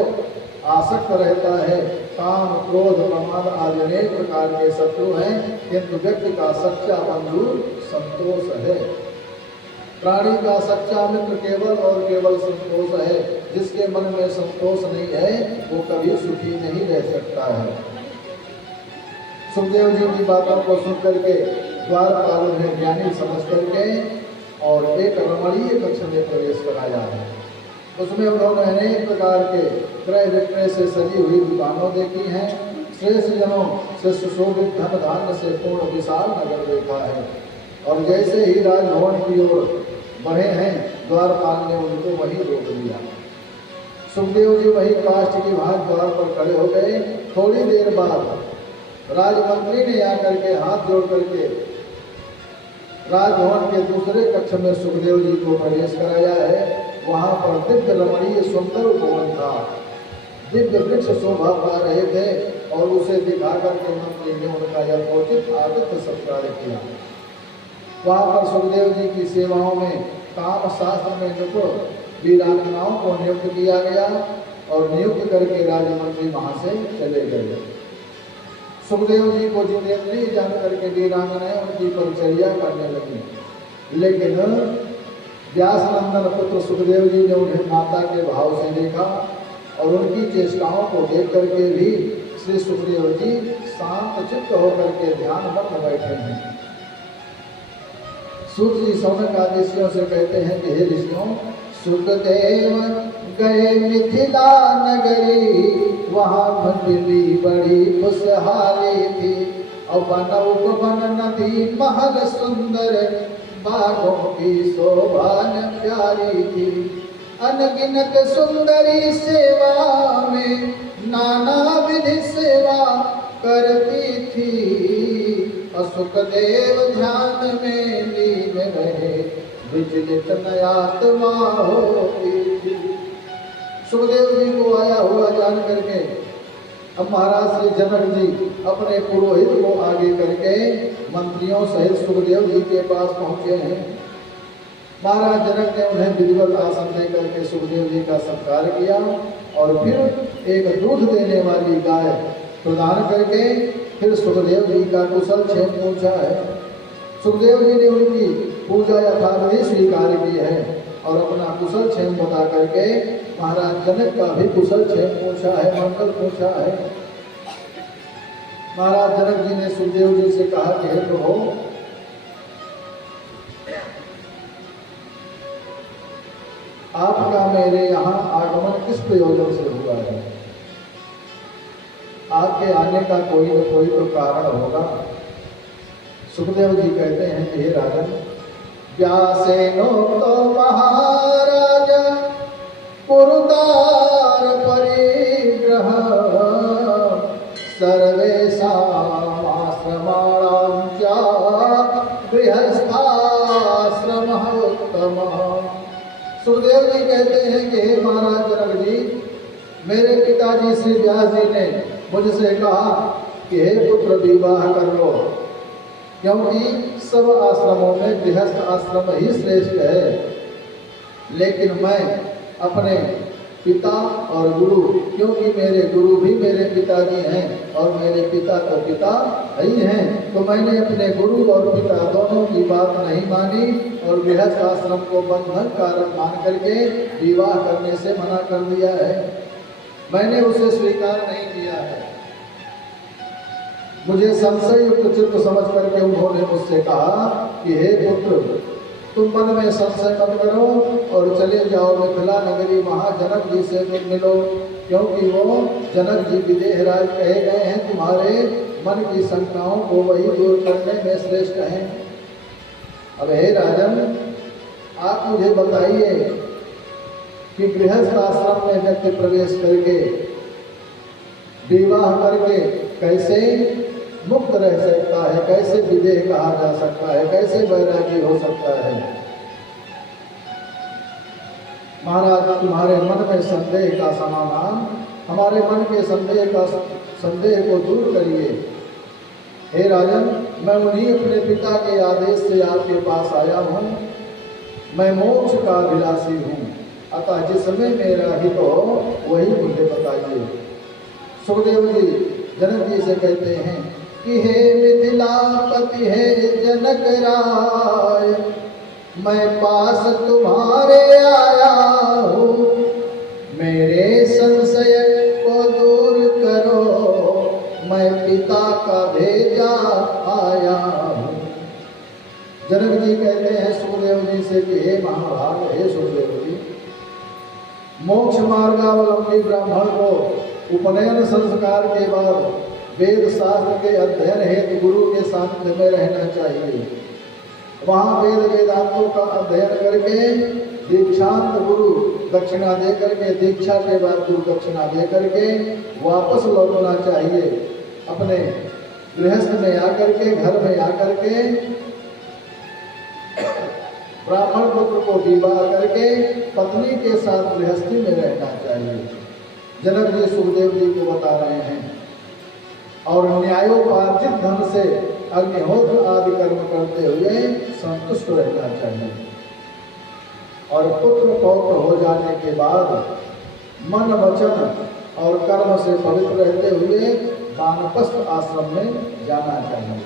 आसक्त रहता है। काम, क्रोध, प्रमाद आदि अनेक प्रकार के शत्रु हैं, किंतु व्यक्ति का सच्चा बंधु संतोष है। प्राणी का सच्चा मित्र केवल और केवल संतोष है। जिसके मन में संतोष नहीं है, वो कभी सुखी नहीं रह सकता है। सुखदेव जी की बातों को सुन करके द्वारपाल ने ज्ञानी समझ करके और एक रमणीय कक्ष में प्रवेश कराया है। उसमें उन्होंने अनेक प्रकार के क्रय विक्रय से सजी हुई दुकानों देखी हैं। श्रेष्ठ जनों से सुशोभित धन धान्य से पूर्ण विशाल नगर देखा है। और जैसे ही राजभवन की ओर बढ़े हैं, द्वारपाल ने उनको वहीं रोक दिया। सुखदेव जी वही काष्ठ की भांति द्वार पर खड़े हो गए। थोड़ी देर बाद राजमंत्री ने आकर के हाथ जोड़ करके राजभवन के दूसरे कक्ष में सुखदेव जी को प्रवेश कराया है। वहां पर दिव्य रमणीय सुंदर उपवन था। दिव्य वृक्ष शोभा पा रहे थे और उसे दिखा करके मंत्री ने उनका यथोचित आतिथ्य सत्कार किया। वहां पर सुखदेव जी की सेवाओं में काम शास्त्र में निपुण वीरांगनाओं को नियुक्त किया गया और नियुक्त करके राजमंत्री वहां से चले गए। सुखदेव जी को जितेंद्रिय जान करके वीरांगनाएं उनकी परिचर्या करने लगी। लेकिन व्यासनंदन पुत्र सुखदेव जी ने उन्हें माता के भाव से देखा और उनकी चेष्टाओं को देख करके भी श्री सुखदेव जी शांत चित्त होकर के ध्यान मग्न बैठे हैं। सूत जी सौनक आदि ऋषियों से कहते हैं कि हे ऋषियों, सुखदेव गए मिथिला नगरी, वहाँ मंडली बड़ी खुशहाली थी। और वन उपवन नदी महल सुंदर, बागों की शोभा न प्यारी थी। अनगिनत सुंदरी सेवा में नाना विधि सेवा करती थी। सुखदेव ध्यान में लीन रहे, विचलित नयात्मा होती थी। सुखदेव जी को आया हुआ जान करके अब महाराज श्री जनक जी अपने पुरोहित को आगे करके मंत्रियों सहित सुखदेव जी के पास पहुंचे हैं। महाराज जनक ने उन्हें विधिवत आसन दे करके सुखदेव जी का सत्कार किया और फिर एक दूध देने वाली गाय प्रदान करके फिर सुखदेव जी का कुशल क्षेम पूछा है। सुखदेव जी ने उनकी पूजा यथाविधि स्वीकार की है और अपना कुशल क्षेम बता करके महाराज जनक का भी कुशल क्षेम पूछा है, मंगल पूछा है। महाराज जनक जी ने सुखदेव जी से कहा कि हे प्रभु, आपका मेरे यहाँ आगमन किस प्रयोजन से हुआ है? आपके आने का कोई न कोई तो कारण होगा। सुखदेव जी कहते हैं कि हे राजन, व्यासेनो तो महाराज पुरुदार परिग्रह, सर्वेषाम् आश्रमाणां च गृहस्थाश्रमः उत्तमः। सुखदेव जी कहते हैं कि हे महाराज जनक जी, मेरे पिताजी श्री व्यास जी ने मुझसे कहा कि हे पुत्र, विवाह कर लो, क्योंकि सब आश्रमों में गृहस्थ आश्रम ही श्रेष्ठ है। लेकिन मैं अपने पिता और गुरु, क्योंकि मेरे गुरु भी मेरे पिताजी हैं और मेरे पिता तो पिता ही हैं, तो मैंने अपने गुरु और पिता दोनों की बात नहीं मानी और गृहस्थ आश्रम को बंधन कारण मान करके विवाह करने से मना कर दिया है। मैंने उसे स्वीकार नहीं किया है। मुझे संशय युक्त चित्त समझ करके उन्होंने मुझसे कहा कि हे पुत्र, तुम मन में संशय मत करो और चले जाओ मिथिला नगरी, वहां जनक जी से मिलो, क्योंकि वो जनक जी विदेहराज कहे गए हैं, तुम्हारे मन की शंकाओं को वही दूर करने में श्रेष्ठ हैं। अब हे राजन, आप मुझे बताइए कि गृहस्थ आश्रम में व्यक्ति प्रवेश करके विवाह करके कैसे मुक्त रह सकता है, कैसे विदेह कहा जा सकता है, कैसे वैरागी हो सकता है। महाराज, तुम्हारे मन में संदेह का समाधान, हमारे मन के संदेह को दूर करिए। हे राजन, मैं उन्हीं अपने पिता के आदेश से आपके पास आया हूँ। मैं मोक्ष का अभिलाषी हूँ, अतः जिसमें मेरा हित हो वही मुझे बताइए। सुखदेव जी जनक जी से कहते हैं कि हे मिथिलापति, हे जनक राय, मैं पास तुम्हारे आया हूँ, मेरे संशय को दूर करो, मैं पिता का भेजा आया हूँ। जनक जी कहते हैं सुखदेव जी से कि हे महाभाग, हे सुखदेव जी, मोक्ष मार्गावलंबी ब्राह्मण को उपनयन संस्कार के बाद वेद शास्त्र के अध्ययन हेतु गुरु के सानिध्य में रहना चाहिए। वहाँ वेद वेदांतों का अध्ययन करके दीक्षांत गुरु दक्षिणा दे करके, दीक्षा के बाद गुरु दक्षिणा दे करके वापस लौटना चाहिए। अपने गृहस्थ में आकर के, घर में आकर के ब्राह्मण पुत्र को विवाह करके पत्नी के साथ गृहस्थी में रहना चाहिए। जनक जी सुखदेव जी को बता रहे हैं। और न्यायोपार्जित धन से अग्निहोत्र आदि कर्म करते हुए संतुष्ट रहना चाहिए। और पुत्र पौत्र हो जाने के बाद मन वचन और कर्म से पवित्र रहते हुए वानप्रस्थ आश्रम में जाना चाहिए।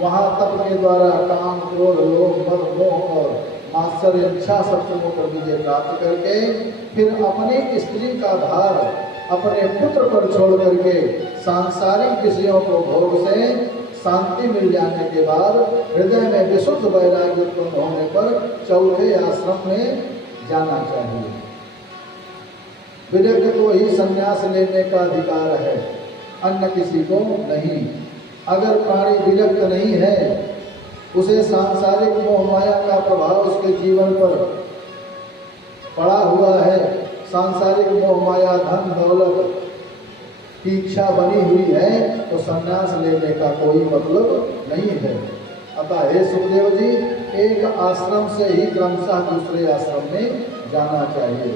वहाँ तप के द्वारा काम, क्रोध, लोभ, मद, मोह और मात्सर्य इच्छा शत्रुओं पर विजय प्राप्त करके फिर अपनी स्त्री का भार अपने पुत्र पर छोड़ करके सांसारिक विषयों को भोग से शांति मिल जाने के बाद हृदय में विशुद्ध वैराग्य उत्पन्न होने पर चौथे आश्रम में जाना चाहिए। विरक्त को ही संन्यास लेने का अधिकार है, अन्य किसी को नहीं। अगर प्राणी विरक्त नहीं है, उसे सांसारिक मोह माया का प्रभाव उसके जीवन पर पड़ा हुआ है, सांसारिक मोह माया धन दौलत की इच्छा बनी हुई है, तो संन्यास लेने का कोई मतलब नहीं है। अतः हे सुखदेव जी, एक आश्रम से ही क्रमशः दूसरे आश्रम में जाना चाहिए।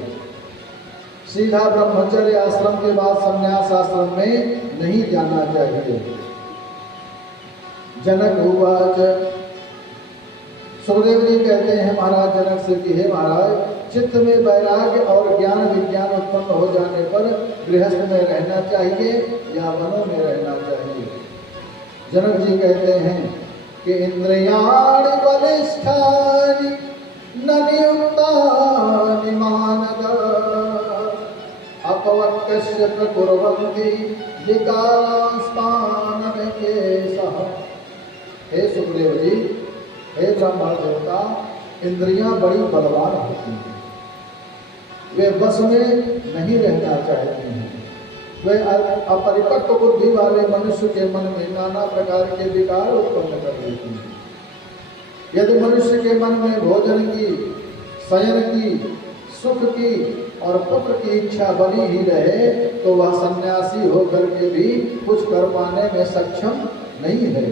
सीधा ब्रह्मचर्य आश्रम के बाद संन्यास आश्रम में नहीं जाना चाहिए। जनक उवाच, सुखदेव जी कहते हैं महाराज जनक से कि हे महाराज, चित्त में वैराग्य और ज्ञान विज्ञान उत्पन्न हो जाने पर गृहस्थ में रहना चाहिए या वनों में रहना चाहिए। जनक जी कहते हैं कि इंद्रियाणि बलिष्ठानि न नियुक्तानि मानद अपवक्कस्य प्रकुर्वन्ति विकारास्तानन केशः। हे सुखदेव जी, हे ब्रह्मा देवता, इंद्रियां बड़ी बलवान होती हैं, वे बस में नहीं रहना चाहती हैं। वे अपरिपक्व बुद्धि वाले मनुष्य के मन में नाना प्रकार के विकार उत्पन्न कर देती हैं। यदि मनुष्य के मन में भोजन की, शयन की, सुख की और पुत्र की इच्छा बनी ही रहे तो वह सन्यासी होकर के भी कुछ कर पाने में सक्षम नहीं है।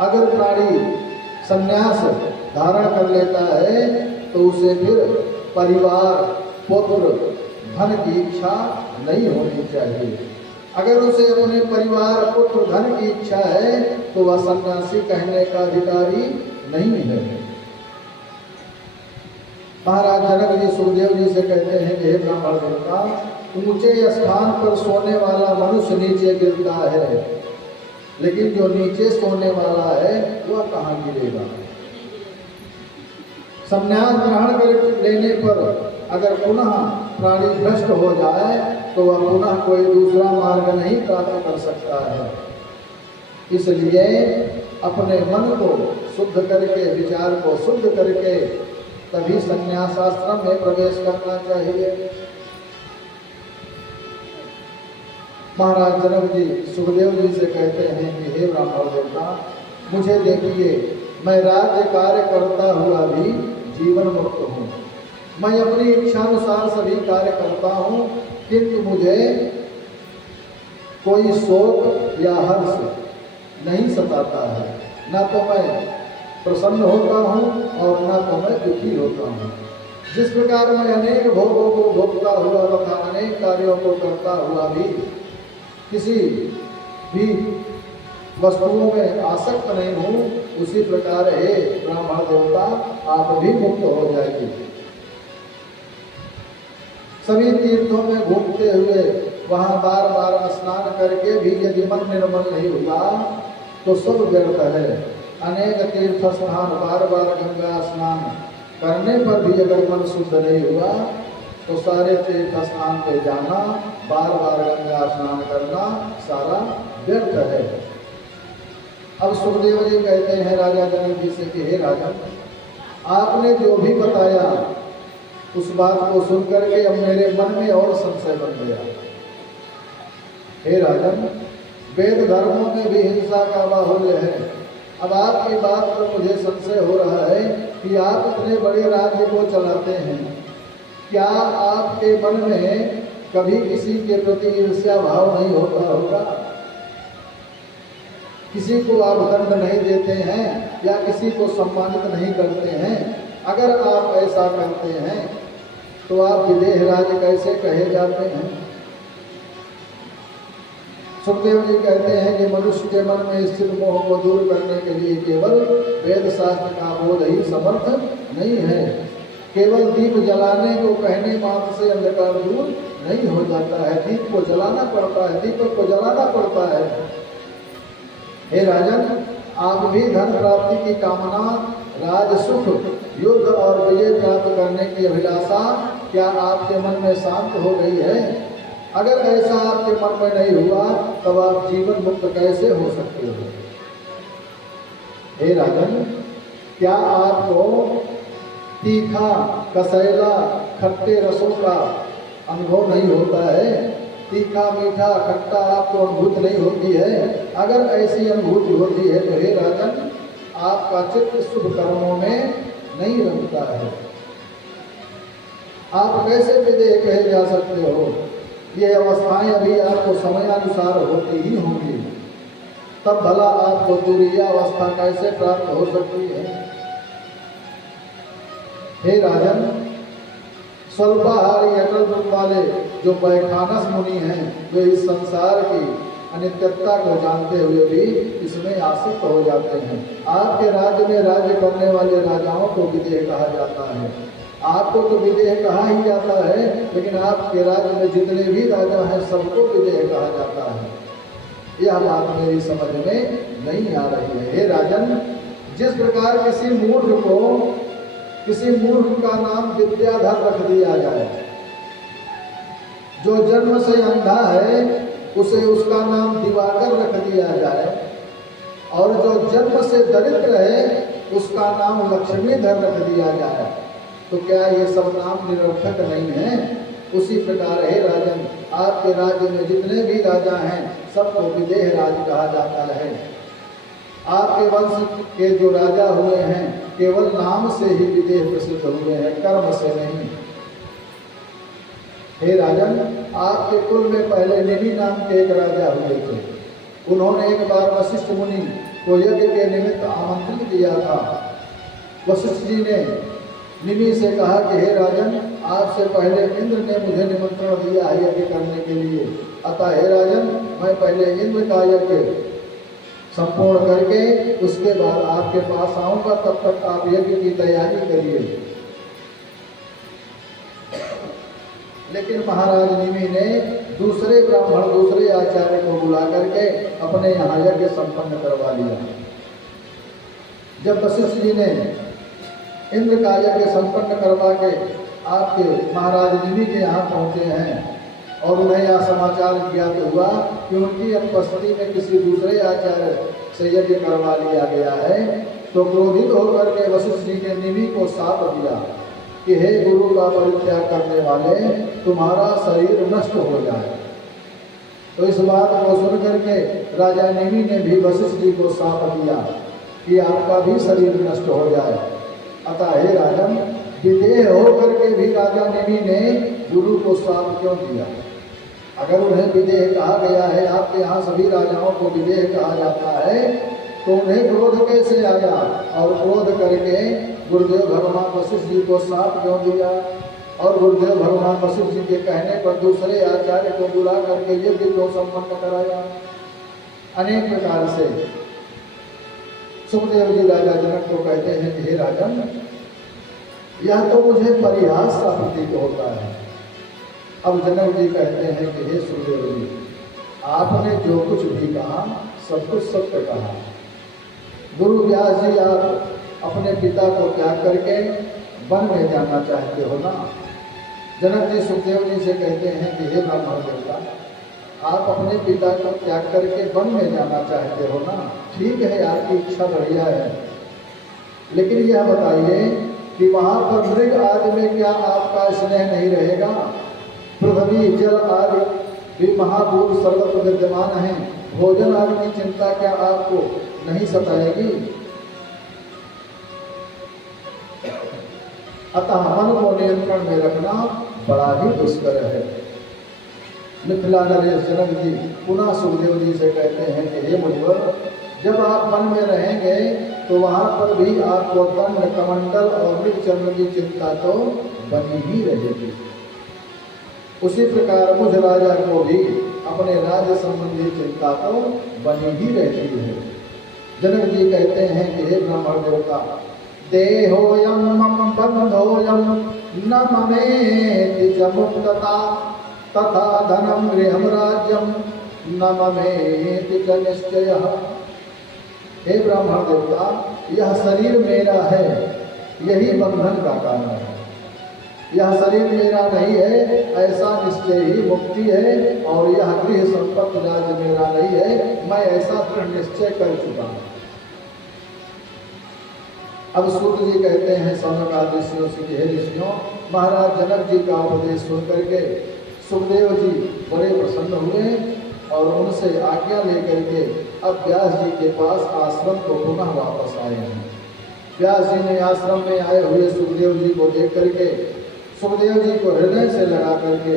अगर प्राणी संन्यास धारण कर लेता है तो उसे फिर परिवार, पुत्र, धन की इच्छा नहीं होनी चाहिए। अगर उसे अपने परिवार, पुत्र, धन की इच्छा है तो वह सन्यासी कहने का अधिकारी नहीं है। महाराज जनक जी सुखदेव जी से कहते हैं कि हे ब्राह्मण देवता, ऊंचे स्थान पर सोने वाला मनुष्य नीचे गिरता है, लेकिन जो नीचे सोने वाला है वह कहाँ गिरेगा। संन्यास ग्रहण कर लेने पर अगर पुनः प्राणी भ्रष्ट हो जाए तो वह पुनः कोई दूसरा मार्ग नहीं प्राप्त कर सकता है। इसलिए अपने मन को शुद्ध करके, विचार को शुद्ध करके तभी संन्यासाश्रम में प्रवेश करना चाहिए। महाराज जनक जी सुखदेव जी से कहते हैं कि हे ब्राह्मण देवता, मुझे देखिए, मैं राज्य कार्य करता हुआ भी जीवन मुक्त हूँ। मैं अपनी इच्छानुसार सभी कार्य करता हूँ, किंतु मुझे कोई शोक या हर्ष नहीं सताता है। ना तो मैं प्रसन्न होता हूँ और ना तो मैं दुखी होता हूँ। जिस प्रकार मैं अनेक भोगों को भोगता हुआ तथा अनेक कार्यों को करता हुआ भी किसी भी वस्तुओं में आसक्त नहीं हूँ, उसी प्रकार हे ब्राह्मण देवता, आप भी मुक्त हो जाएंगे। सभी तीर्थों में घूमते हुए वहाँ बार बार स्नान करके भी यदि मन निर्मल नहीं हुआ तो सब व्यर्थ है। अनेक तीर्थ स्थान बार बार गंगा स्नान करने पर भी अगर मन शुद्ध नहीं हुआ तो सारे तीर्थ स्नान पे जाना, बार बार गंगा स्नान करना सारा व्यर्थ है। अब सुखदेव जी कहते हैं राजा जनक जी से कि हे राजन, आपने जो भी बताया उस बात को सुन करके अब मेरे मन में और संशय बन गया। हे राजन, वेद धर्मों में भी हिंसा का बाहुल्य है। अब आपकी बात पर मुझे संशय हो रहा है कि आप इतने बड़े राज्य को चलाते हैं, क्या आपके मन में कभी किसी के प्रति ईर्ष्या भाव नहीं होता होगा? किसी को आप दंड नहीं देते हैं या किसी को सम्मानित नहीं करते हैं? अगर आप ऐसा करते हैं तो आप विदेह राज कैसे कहे जाते हैं? सुखदेव जी कहते हैं कि मनुष्य के मन में स्थित मोह को दूर करने के लिए केवल वेद शास्त्र का बोध ही समर्थ नहीं है। केवल दीप जलाने को कहने मात्र से अंधकार दूर नहीं हो जाता है। दीप को जलाना पड़ता है, दीपक को जलाना पड़ता है। हे राजन, आप भी धन प्राप्ति की कामना, राज सुख, युद्ध और विजय प्राप्त करने की अभिलाषा क्या आपके मन में शांत हो गई है? अगर ऐसा आपके मन में नहीं हुआ तब आप जीवन मुक्त कैसे हो सकते हो? हे राजन, क्या आपको तीखा, कसैला, खट्टे रसों का अनुभव नहीं होता है? तीखा, मीठा, खट्टा आपको अनुभूति नहीं होती है? अगर ऐसी अनुभूति होती है तो हे राजन, आपका चित्त शुभ कर्मों में नहीं रमता है। आप कैसे विदेह कहे जा सकते हो? ये अवस्थाएं अभी आपको समयानुसार होती ही होंगी, तब भला आपको तुरीय अवस्था कैसे प्राप्त हो सकती है? हे राजन, स्वल्पाहारी अटल व्रत वाले जो वैखानस मुनि हैं, वे इस संसार की अनित्यता को जानते हुए भी इसमें आसक्त हो जाते हैं। आपके राज्य में राज्य करने वाले राजाओं को विदेह कहा जाता है। आपको तो विदेह कहा ही जाता है, लेकिन आपके राज्य में जितने भी राजा हैं सबको विदेह कहा जाता है। यह बात मेरी समझ में नहीं आ रही है। हे राजन, जिस प्रकार किसी मूर्ख का नाम विद्याधर रख दिया जाए, जो जन्म से अंधा है उसे उसका नाम दिवाकर रख दिया जाए, और जो जन्म से दरिद्र है उसका नाम लक्ष्मीधर रख दिया जाए, तो क्या ये सब नाम निरर्थक नहीं है? उसी प्रकार हे राजन, आपके राज्य में जितने भी राजा हैं सबको विदेह राज कहा जाता है। आपके वंश के जो राजा हुए हैं केवल नाम से ही विदेह प्रसिद्ध हुए हैं, कर्म से नहीं। हे राजन, आपके कुल में पहले निमि नाम के एक राजा हुए थे। उन्होंने एक बार वशिष्ठ मुनि को यज्ञ के निमित्त आमंत्रित किया था। वशिष्ठ जी ने निमि से कहा कि हे राजन, आपसे पहले इंद्र ने मुझे निमंत्रण दिया है यज्ञ करने के लिए, अतः हे राजन, मैं पहले इंद्र का यज्ञ संपूर्ण करके उसके बाद आपके पास आऊंगा, तब तक आप यज्ञ की तैयारी करिए। लेकिन महाराज निमि ने दूसरे ब्राह्मण, दूसरे आचार्य को बुला करके अपने यहाँ यज्ञ संपन्न करवा लिया। जब वशिष्ठ जी ने इंद्र का यज्ञ संपन्न करवा के आपके महाराज निमि के यहाँ पहुँचे हैं और उन्हें यह समाचार ज्ञात हुआ कि उनकी अनुपस्थिति में किसी दूसरे आचार्य से यज्ञ करवा लिया गया है, तो क्रोधित होकर के वशिष्ठ जी ने निमि को शाप दिया कि हे गुरु का परित्याग करने वाले, तुम्हारा शरीर नष्ट हो जाए। तो इस बात को सुन करके राजा नेमि ने भी वशिष्ठ जी को शाप दिया कि आपका भी शरीर नष्ट हो जाए। अतः हे राजन, विदेह होकर के भी राजा नेमि ने गुरु को शाप क्यों दिया? अगर उन्हें विदेह कहा गया है, आपके यहाँ सभी राजाओं को विदेह कहा जाता है, तो उन्हें क्रोध कैसे आया? और क्रोध करके गुरुदेव भगवान वशिष्ठ जी को शाप क्यों दिया? और गुरुदेव भगवान वशिष्ठ जी के कहने पर दूसरे आचार्य को बुला करके यज्ञ क्यों संपन्न कराया? अनेक प्रकार से सुखदेव जी राजा जनक को कहते हैं कि हे राजन, यह तो मुझे परिहास का प्रतीक होता है। अब जनक जी कहते हैं कि हे सुखदेव जी, आपने जो कुछ भी कहा सब कुछ सत्य कहा। गुरु व्यास जी, आप अपने पिता को त्याग करके वन में जाना चाहते हो ना? जनक जी सुखदेव जी से कहते हैं कि हे ब्राह्मण देवता, आप अपने पिता को त्याग करके वन में जाना चाहते हो ना? ठीक है, आपकी इच्छा बढ़िया है, लेकिन यह बताइए कि वहाँ पर मृग आदि में क्या आपका स्नेह नहीं रहेगा? पृथ्वी जल आदि भी महाभूत सर्वत्र विद्यमान है, भोजन आदि की चिंता क्या आपको नहीं सताएगी? अतः मन को नियंत्रण में रखना बड़ा ही दुष्कर है। मिथिला नरेश जनक जी पुनः सुखदेव जी से कहते हैं कि हे मुनिवर, जब आप वन में रहेंगे तो वहाँ पर भी आपको दंड, कमंडल और मृगचर्म की चिंता तो बनी ही रहेगी। उसी प्रकार मुझ राजा को भी अपने राज्य संबंधी चिंता तो बनी ही रहती है। जनक जी कहते हैं कि हे ब्राह्मण देवता, देहोयम मम बंधोयम न ममेति च मुक्तता तथा धनम गृहम राज्यम न ममेति च निश्चयः। हे ब्राह्मण देवता, यह शरीर मेरा है, यही बंधन का कारण है। यह शरीर मेरा नहीं है, ऐसा निश्चय ही मुक्ति है। और यह गृह संपत्ति राज्य मेरा नहीं है, मैं ऐसा दृढ़ निश्चय कर चुका हूँ। अब सूत जी कहते हैं सौनक आदि ऋषियों से, हे ऋषियों, महाराज जनक जी का उपदेश सुन करके सुखदेव जी बड़े प्रसन्न हुए और उनसे आज्ञा लेकर के अब व्यास जी के पास आश्रम को पुनः वापस आए हैं। व्यास जी ने आश्रम में आए हुए सुखदेव जी को देख करके सुखदेव जी को हृदय से लगा करके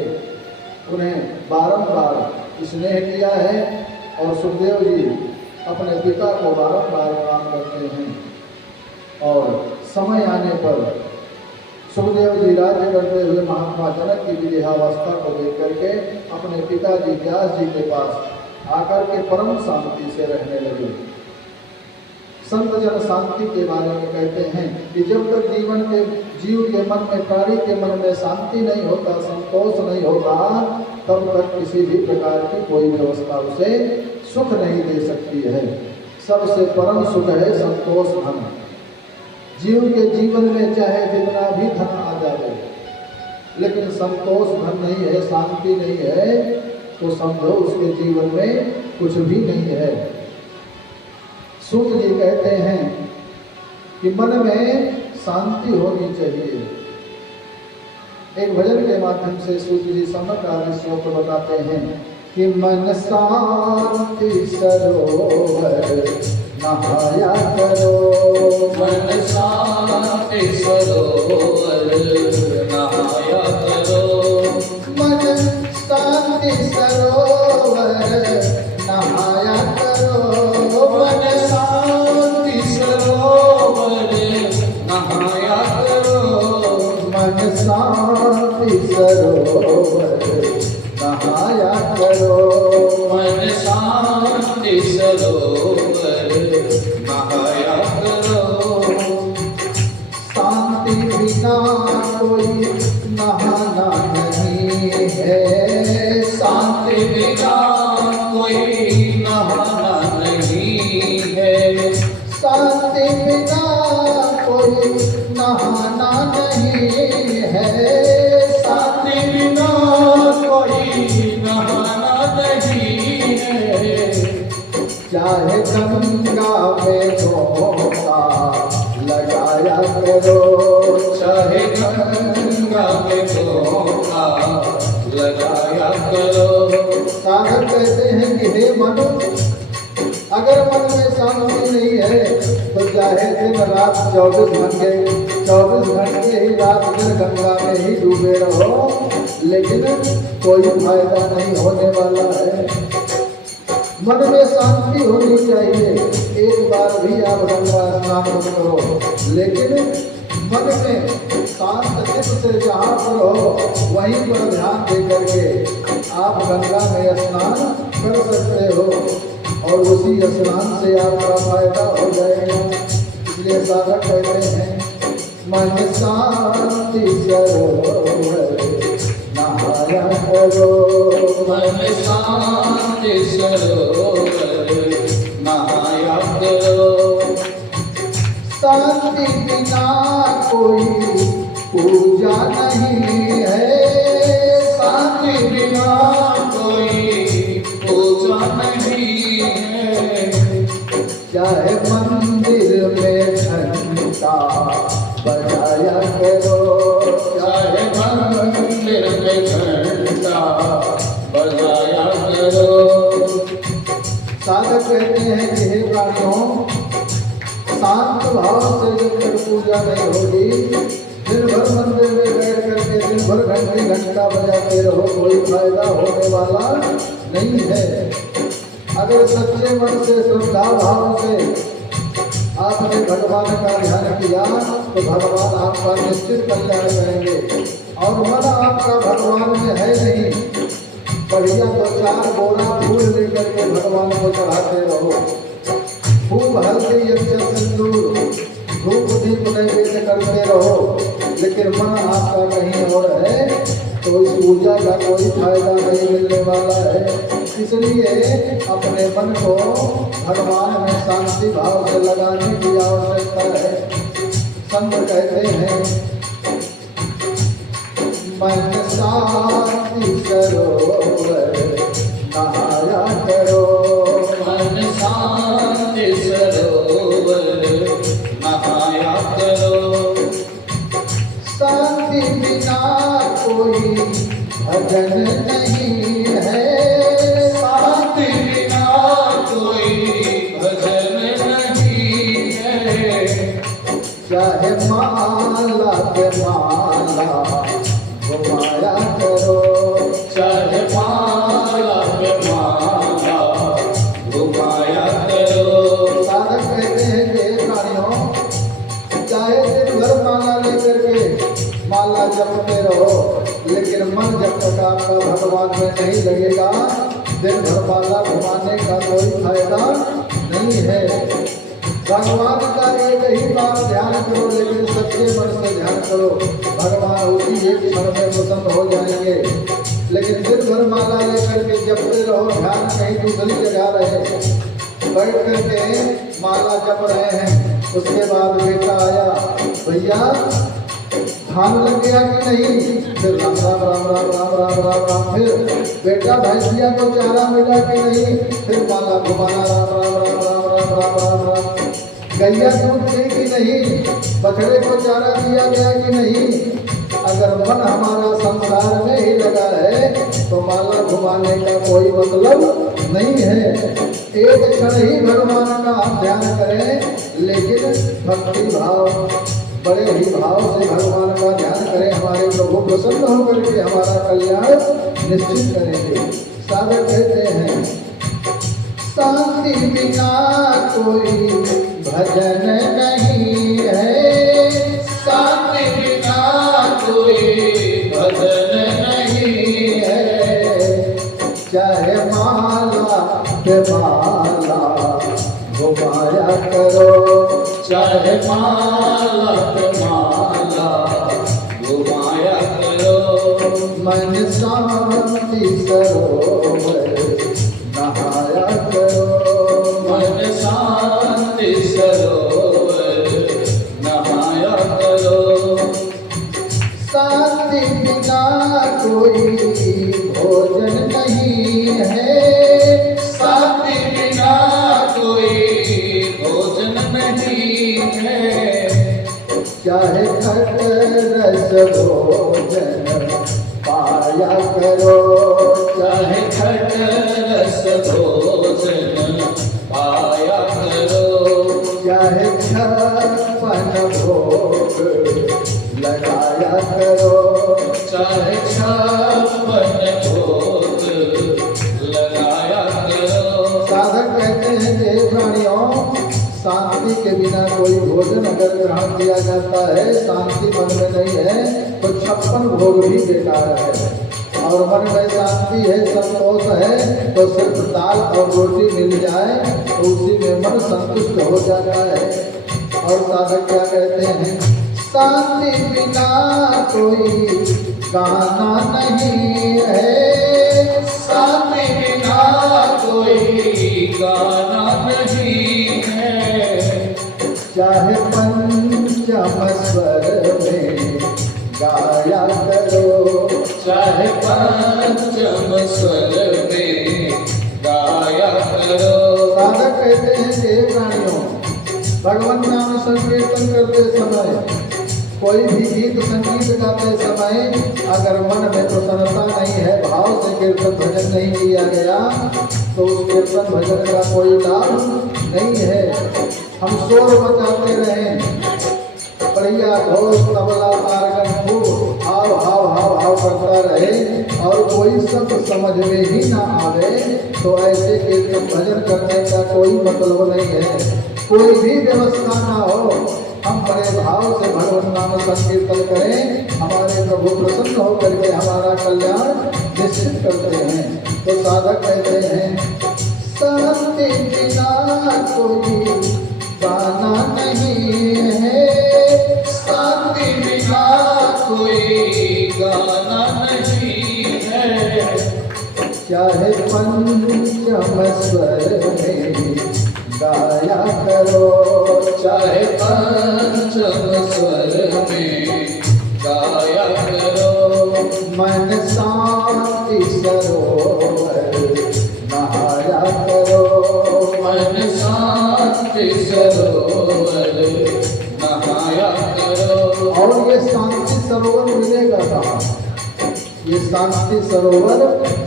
उन्हें बारंबार स्नेह किया है और सुखदेव जी अपने पिता को बारंबार प्रणाम करते हैं। और समय आने पर सुखदेव जी राज्य करते हुए महात्मा जनक की विदेहावस्था को देख करके अपने पिताजी व्यास जी के पास आकर के परम शांति से रहने लगे। संत जन शांति के बारे में कहते हैं कि जब तक जीव के मन में, प्राणी के मन में शांति नहीं होता, संतोष नहीं होता, तब तक किसी भी प्रकार की कोई व्यवस्था उसे सुख नहीं दे सकती है। सबसे परम सुख है संतोष धन। जीव के जीवन में चाहे जितना भी धन आ जाए, लेकिन संतोष धन नहीं है, शांति नहीं है, तो समझो उसके जीवन में कुछ भी नहीं है। सूत जी कहते हैं कि मन में शांति होनी चाहिए। एक भजन के माध्यम से सूत जी समग्र आदर्शों को बताते हैं कि मन शांति सरोवर नहाया करो, मन शांति सरोवर नहाया करो, मन शांति सरोवर नहाया करो, मन शांति सरोवर नहाया करो, मन शांति सरोवर नहाया करो, मन शांति सरोवर नहाया करो। शांति बिना कोई नहाना नहीं है, शांति बिना कोई नहाना नहीं है, शांति बिना कोई नहाना नहीं है, शांति बिना कोई नहाना नहीं है। चाहे गंगा में गोता लगाया करो, चाहे गंगा में गोता लगाया करो। साधक कहते हैं कि हे मन, अगर मन में शांति नहीं है तो चाहे दिन रात 24 घंटे ही रात दिन गंगा में ही डूबे रहो, लेकिन कोई फायदा नहीं होने वाला है। मन में शांति होनी चाहिए। एक बार भी आप गंगा स्नान मत करो, लेकिन मन में शांत चित्त से जहाँ पर हो वहीं पर ध्यान दे करके आप गंगा में स्नान कर सकते हो और उसी स्नान से आपका फायदा हो जाएगा। इसलिए साधक कहते हैं मन शांति सरोवर नहाया करो। मन शांति सरोवर नहाया करो। शांति बिना कोई पूजा नहीं है। शांति बिना कोई पूजा नहीं है। चाहे मंदिर में घंटा बजाया करो। चाहे मंदिर में घंटा बजाया करो। साधक कहते हैं कि हे प्राणियों, शांत भाव से जब तक पूजा नहीं होगी, दिन भर मंदिर में बैठ करके दिन भर घंटा बजाते रहो, कोई फायदा होने वाला नहीं है। अगर सच्चे मन से श्रद्धा भाव से आपने भगवान का ध्यान किया तो भगवान आपका निश्चित कल्याण करेंगे। और मन आपका भगवान में है नहीं, बढ़िया तो 4 बोरा फूल लेकर के भगवान को चढ़ाते रहो, खूब हल्दी अक्षत सिंदूर धूप दीप नैवेद्य करते रहो, लेकिन मन आपका कहीं और है तो इस पूजा का कोई फायदा नहीं मिलने वाला है। इसलिए अपने मन को भगवान में शांति भाव से लगाने की आवश्यकता है। संत कहते हैं मन शांति सरोवर नहाया करो। मन शांति सरोवर नहाया करो। शांति बिना कोई भजन नहीं है। शांति बिना कोई भजन नहीं है। चाहे माला के माला घुमाया करो। चाहे माला पे माला घुमाया करो। साधक कहते हैं कि प्राणियों, चाहे दिन भर माला लेकर के माला जपते रहो, लेकिन मन जब तक आपका भगवान में नहीं लगेगा, दिन भर माला घुमाने का कोई फायदा नहीं है। भगवान का एक ही बार ध्यान करो, लेकिन सच्चे मन से ध्यान करो, भगवान उसी एक क्षण में प्रसन्न हो जाएंगे। लेकिन दिन भर माला लेकर के जपते रहो, ध्यान कहीं दूसरी जगह रहे, बैठ करके माला जप रहे हैं, उसके बाद बेटा आया, भैया धान लग गया कि नहीं, फिर राम राम राम राम राम राम राम राम, फिर बेटा भैंसिया को चारा मिला कि नहीं, फिर माला घुमाना राम राम राम राम राम राम राम राम। गैया दूध दी कि नहीं, बछड़े को चारा दिया गया कि नहीं। अगर मन हमारा संसार में ही लगा है तो माला घुमाने का कोई मतलब नहीं है। एक क्षण ही भगवान का हम ध्यान करें, लेकिन भक्ति भाव बड़े ही भाव से भगवान का ध्यान करें, हमारे प्रभु प्रसन्न होकर के हमारा कल्याण निश्चित करेंगे। साधक कहते हैं शांति बिना कोई भजन नहीं है। शांति बिना कोई भजन नहीं है। चाहे माला पे माला घुमाया करो। चाहे माला पे माला घुमाया करो। मन शांति सरोवर नहाया करो। मन शांति सरोवर नहाया करो। शांति बिना कोई भोजन नहीं है। शांति बिना कोई भोजन नहीं है। चाहे खट रस भोजन पाया खाया करो, चाहे खट रस भोजन पाया करो, चाहे छप्पन भोग लगाया करो, चाहे छप्पन भोग लगाया करो। साधक कहते हैं कि हे प्राणियों, शांति के बिना कोई भोजन अगर ग्रहण किया जाता है, शांति मन में नहीं है तो 56 भोग भी बेकार है। और मन में शांति है, संतोष है, तो सिर्फ दाल और रोटी मिल जाए तो उसी में मन संतुष्ट हो जाता है। और साधक क्या कहते हैं, शांति बिना कोई गाना नहीं है, शांति बिना कोई गाना नहीं है, चाहे पंचम स्वर में गाया करो, चाहे पंचम स्वर में गाया करो। साधक कहते हैं कि हे प्राणियों, भगवान नाम संकीर्तन करते समय, कोई भी गीत संगीत गाते समय अगर मन में प्रसन्नता नहीं है, भाव से कीर्तन भजन नहीं किया गया, तो उस कीर्तन भजन का कोई लाभ नहीं है। हम शोर मचाते रहें, बढ़िया ढोल तबला तारगन खूब हाव हाव हाव हाव करता रहे और कोई शब्द समझ में ही ना आवे, तो ऐसे कीर्तन भजन करने का कोई मतलब नहीं है। कोई भी व्यवस्था ना हो, हम बड़े भाव से भगवान नाम संकीर्तन करें, हमारे प्रभु प्रसन्न होकर के हमारा कल्याण निश्चित करते हैं। तो साधक कहते हैं, शांति बिना कोई गाना नहीं है, शांति बिना कोई गाना नहीं है, चाहे पंचम स्वर में गाया करो, चाहे पंचम स्वर में गाया करो। मन शांति सरोवर नहाया करो, मन शांति सरोवर नहाया करो। और ये शांति सरोवर मिलेगा कहाँ? ये शांति सरोवर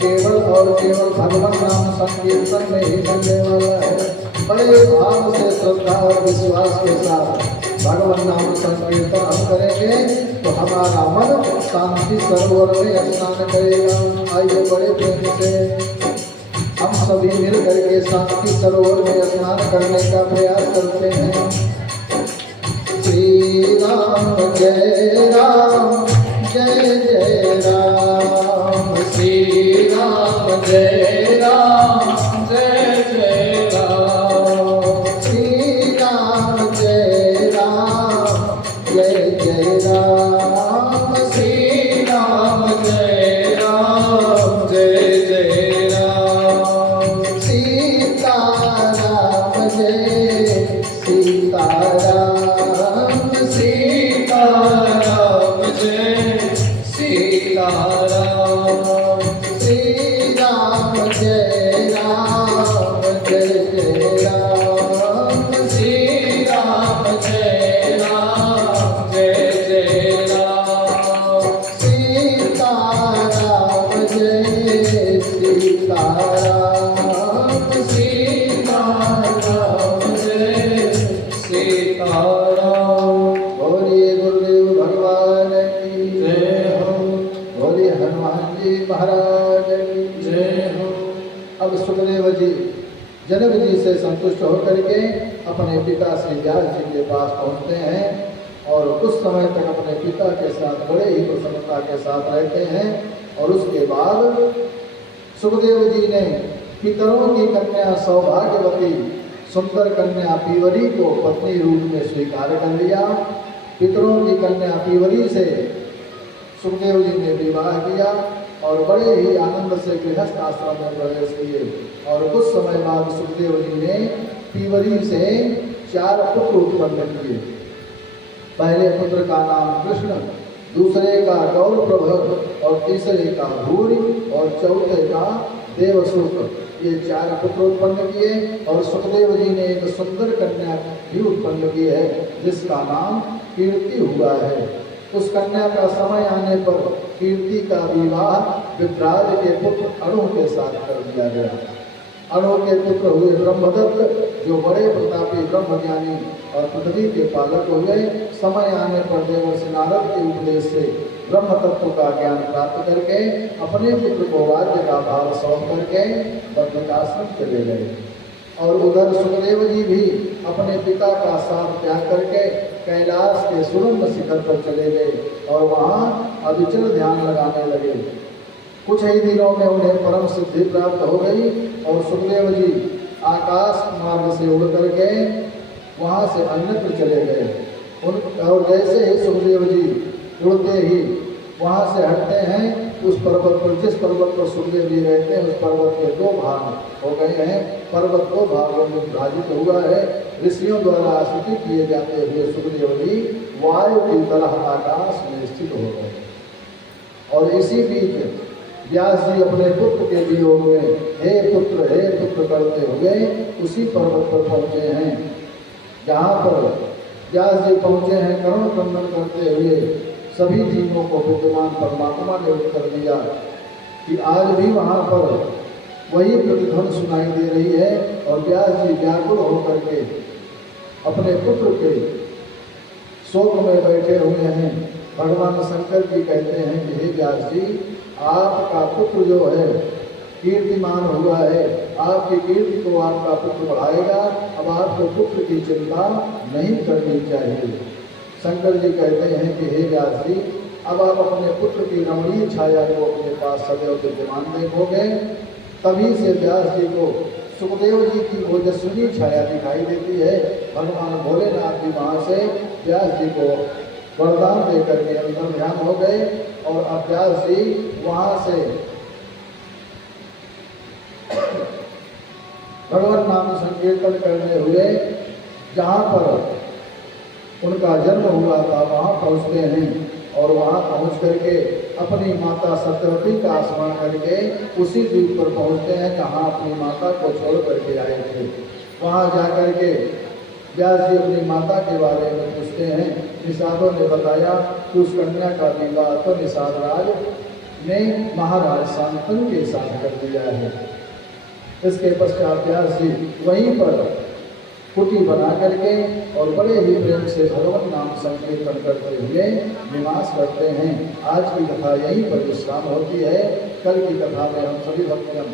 केवल और केवल भगवान नाम संकीर्तन में ही मिलने वाला है। बड़े भाव से श्रद्धा और विश्वास के साथ भगवान नाम संकीर्तन हम करेंगे तो हमारा मन शांति सरोवर में स्नान करेगा। आइए बड़े प्रेम से हम सभी मिल करके शांति सरोवर में स्नान करने का प्रयास करते हैं। श्री राम जय राम जय जय राम, श्री राम जय राम जय जय राम, श्री राम जय राम जय जय राम, श्री राम जय राम जय जय राम, सीता राम जय सीता राम, सीता राम जय सीता राम, श्री राम जय राम जय जय राम, श्री राम जय राम जय जय राम, सीता राम जय सीता राम, सीता राम जय सीता राम। बोलिए गुरुदेव भगवान की जय हो, बोलिए हनुमान जी महाराज की जय हो। अब सुखदेव जी जनक जी से संतुष्ट होकर के अपने पिता श्री व्यास जी के पास पहुंचते हैं और कुछ समय तक अपने पिता के साथ बड़े ही प्रसन्नता के साथ रहते हैं। और उसके बाद सुखदेव जी ने पितरों की कन्या सौभाग्यवती सुंदर कन्या पीवरी को पत्नी रूप में स्वीकार कर लिया। पितरों की कन्या पीवरी से सुखदेव जी ने विवाह किया और बड़े ही आनंद से गृहस्थ आश्रम में प्रवेश किए। और कुछ समय बाद सुखदेव जी ने पीवरी से 4 पुत्र उत्पन्न किए। पहले पुत्र का नाम कृष्ण, दूसरे का गौरप्रभ और तीसरे का भूरि और चौथे का देवसुत। ये 4 पुत्र उत्पन्न किए और सुखदेव जी ने एक सुंदर कन्या भी उत्पन्न की है जिसका नाम कीर्ति हुआ है। उस कन्या का समय आने पर कीर्ति का विवाह विभ्राज के पुत्र अणु के साथ कर दिया गया। अणु के पुत्र हुए ब्रह्मदत्त, जो बड़े प्रतापी ब्रह्मज्ञानी और पृथ्वी के पालक हुए। समय आने पर देवर्षि नारद के उपदेश से ब्रह्म तत्व का ज्ञान प्राप्त करके अपने पुत्र को राज्य का भार सौंप करके बद्रिकाश्रम चले गए। और उधर सुखदेव जी भी अपने पिता का साथ त्याग करके कैलाश के सुरम्य शिखर पर चले गए और वहाँ अविचल ध्यान लगाने लगे। कुछ ही दिनों में उन्हें परम सिद्धि प्राप्त हो गई और सुखदेव जी आकाश मार्ग से उड़ करके वहाँ से अन्यत्र चले गए। और जैसे ही सुखदेव जी उड़ते ही वहाँ से हटते हैं, उस पर्वत पर, जिस पर्वत पर सुखदेव जी रहते हैं, उस पर्वत के दो भाग हो गए हैं। पर्वत दो भागों में विभाजित हुआ है। ऋषियों द्वारा स्तुति किए जाते हुए सुखदेव जी वायु की तरह आकाश में स्थित हो गए। और इसी बीच व्यास जी अपने पुत्र के वियोग में हे पुत्र करते हुए उसी पर्वत पर पहुँचे हैं, जहाँ पर व्यास जी पहुँचे हैं। करुण क्रंदन करते हुए सभी जीवों को विद्यमान परमात्मा ने उत्तर दिया कि आज भी वहाँ पर वही प्रतिध्वनि सुनाई दे रही है। और व्यास जी व्याकुल होकर के अपने पुत्र के शोक में बैठे हुए हैं। भगवान शंकर जी कहते हैं कि हे व्यास जी, आपका पुत्र जो है कीर्तिमान हुआ है, आपकी कीर्ति को आपका पुत्र बढ़ाएगा। अब आपको पुत्र की चिंता नहीं करनी चाहिए। शंकर जी कहते हैं कि हे व्यास जी, अब आप अपने पुत्र की रमणीय छाया को अपने पास सदैव विद्यमान देखोगे। तभी से व्यास जी को सुखदेव जी की ओजस्वी छाया दिखाई देती है। भगवान भोलेनाथ जी वहाँ से व्यास जी को वरदान देकर के अंतर ध्यान हो गए। और अब व्यास जी वहाँ से भगवान नाम संकीर्तन करने हुए जहाँ पर उनका जन्म हुआ था वहाँ पहुँचते हैं। और वहाँ पहुँच करके अपनी माता सत्यवती का स्मरण करके उसी द्वीप पर पहुँचते हैं जहाँ अपनी माता को छोड़ करके आए थे। वहाँ जा कर के व्यास जी अपनी माता के बारे में पूछते हैं। निषादों ने बताया कि उस कन्या का विवाह तो निषाद राज ने महाराज शांतनु के साथ कर दिया है। इसके पश्चात व्यास जी वहीं पर कुटी बना करके और बड़े ही प्रेम से भगवान नाम संकीर्तन करते हुए निवास करते हैं। आज की कथा यहीं पर विश्राम होती है। कल की कथा में हम सभी भक्तजन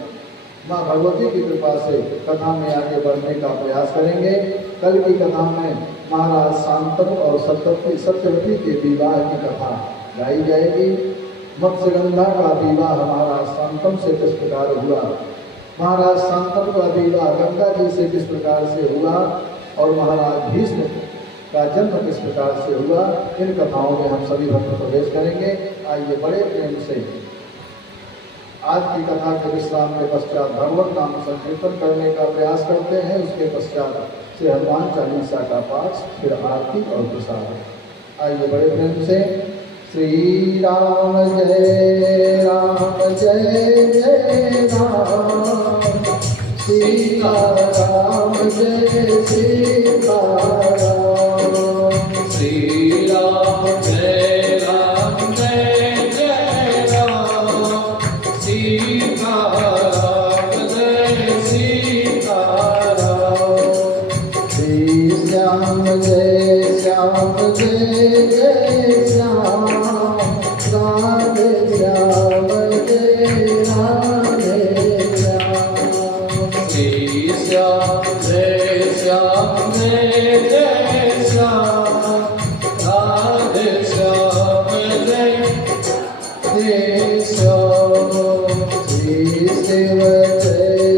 माँ भगवती की कृपा से कथा में आगे बढ़ने का प्रयास करेंगे। कल की कथा में महाराज शांतनु और सत्यवती के विवाह की कथा गाई जाएगी। मत्स्यगंधा का विवाह महाराज शांतनु से किस प्रकार हुआ, महाराज शांतनु का विवाह गंगा जी से किस प्रकार से हुआ, और महाराज भीष्म का जन्म किस प्रकार से हुआ, इन कथाओं में हम सभी भक्त प्रवेश करेंगे। आइए बड़े प्रेम से आज की कथा के विश्राम के पश्चात भगवत नाम संकीर्तन करने का प्रयास करते हैं। उसके पश्चात श्री हनुमान चालीसा का पाठ, फिर आरती और प्रसाद। आइए बड़े प्रेम से श्री राम जय जय राम, सीता राम जय सीता राम, श्री राम जय राम, सीता राम जय सीता राम, श्री श्याम जय श्याम, राधे श्याम जय राधे श्याम, श्री श्याम जय श्याम जय श्याम, राधे श्याम जय श्री शिव जय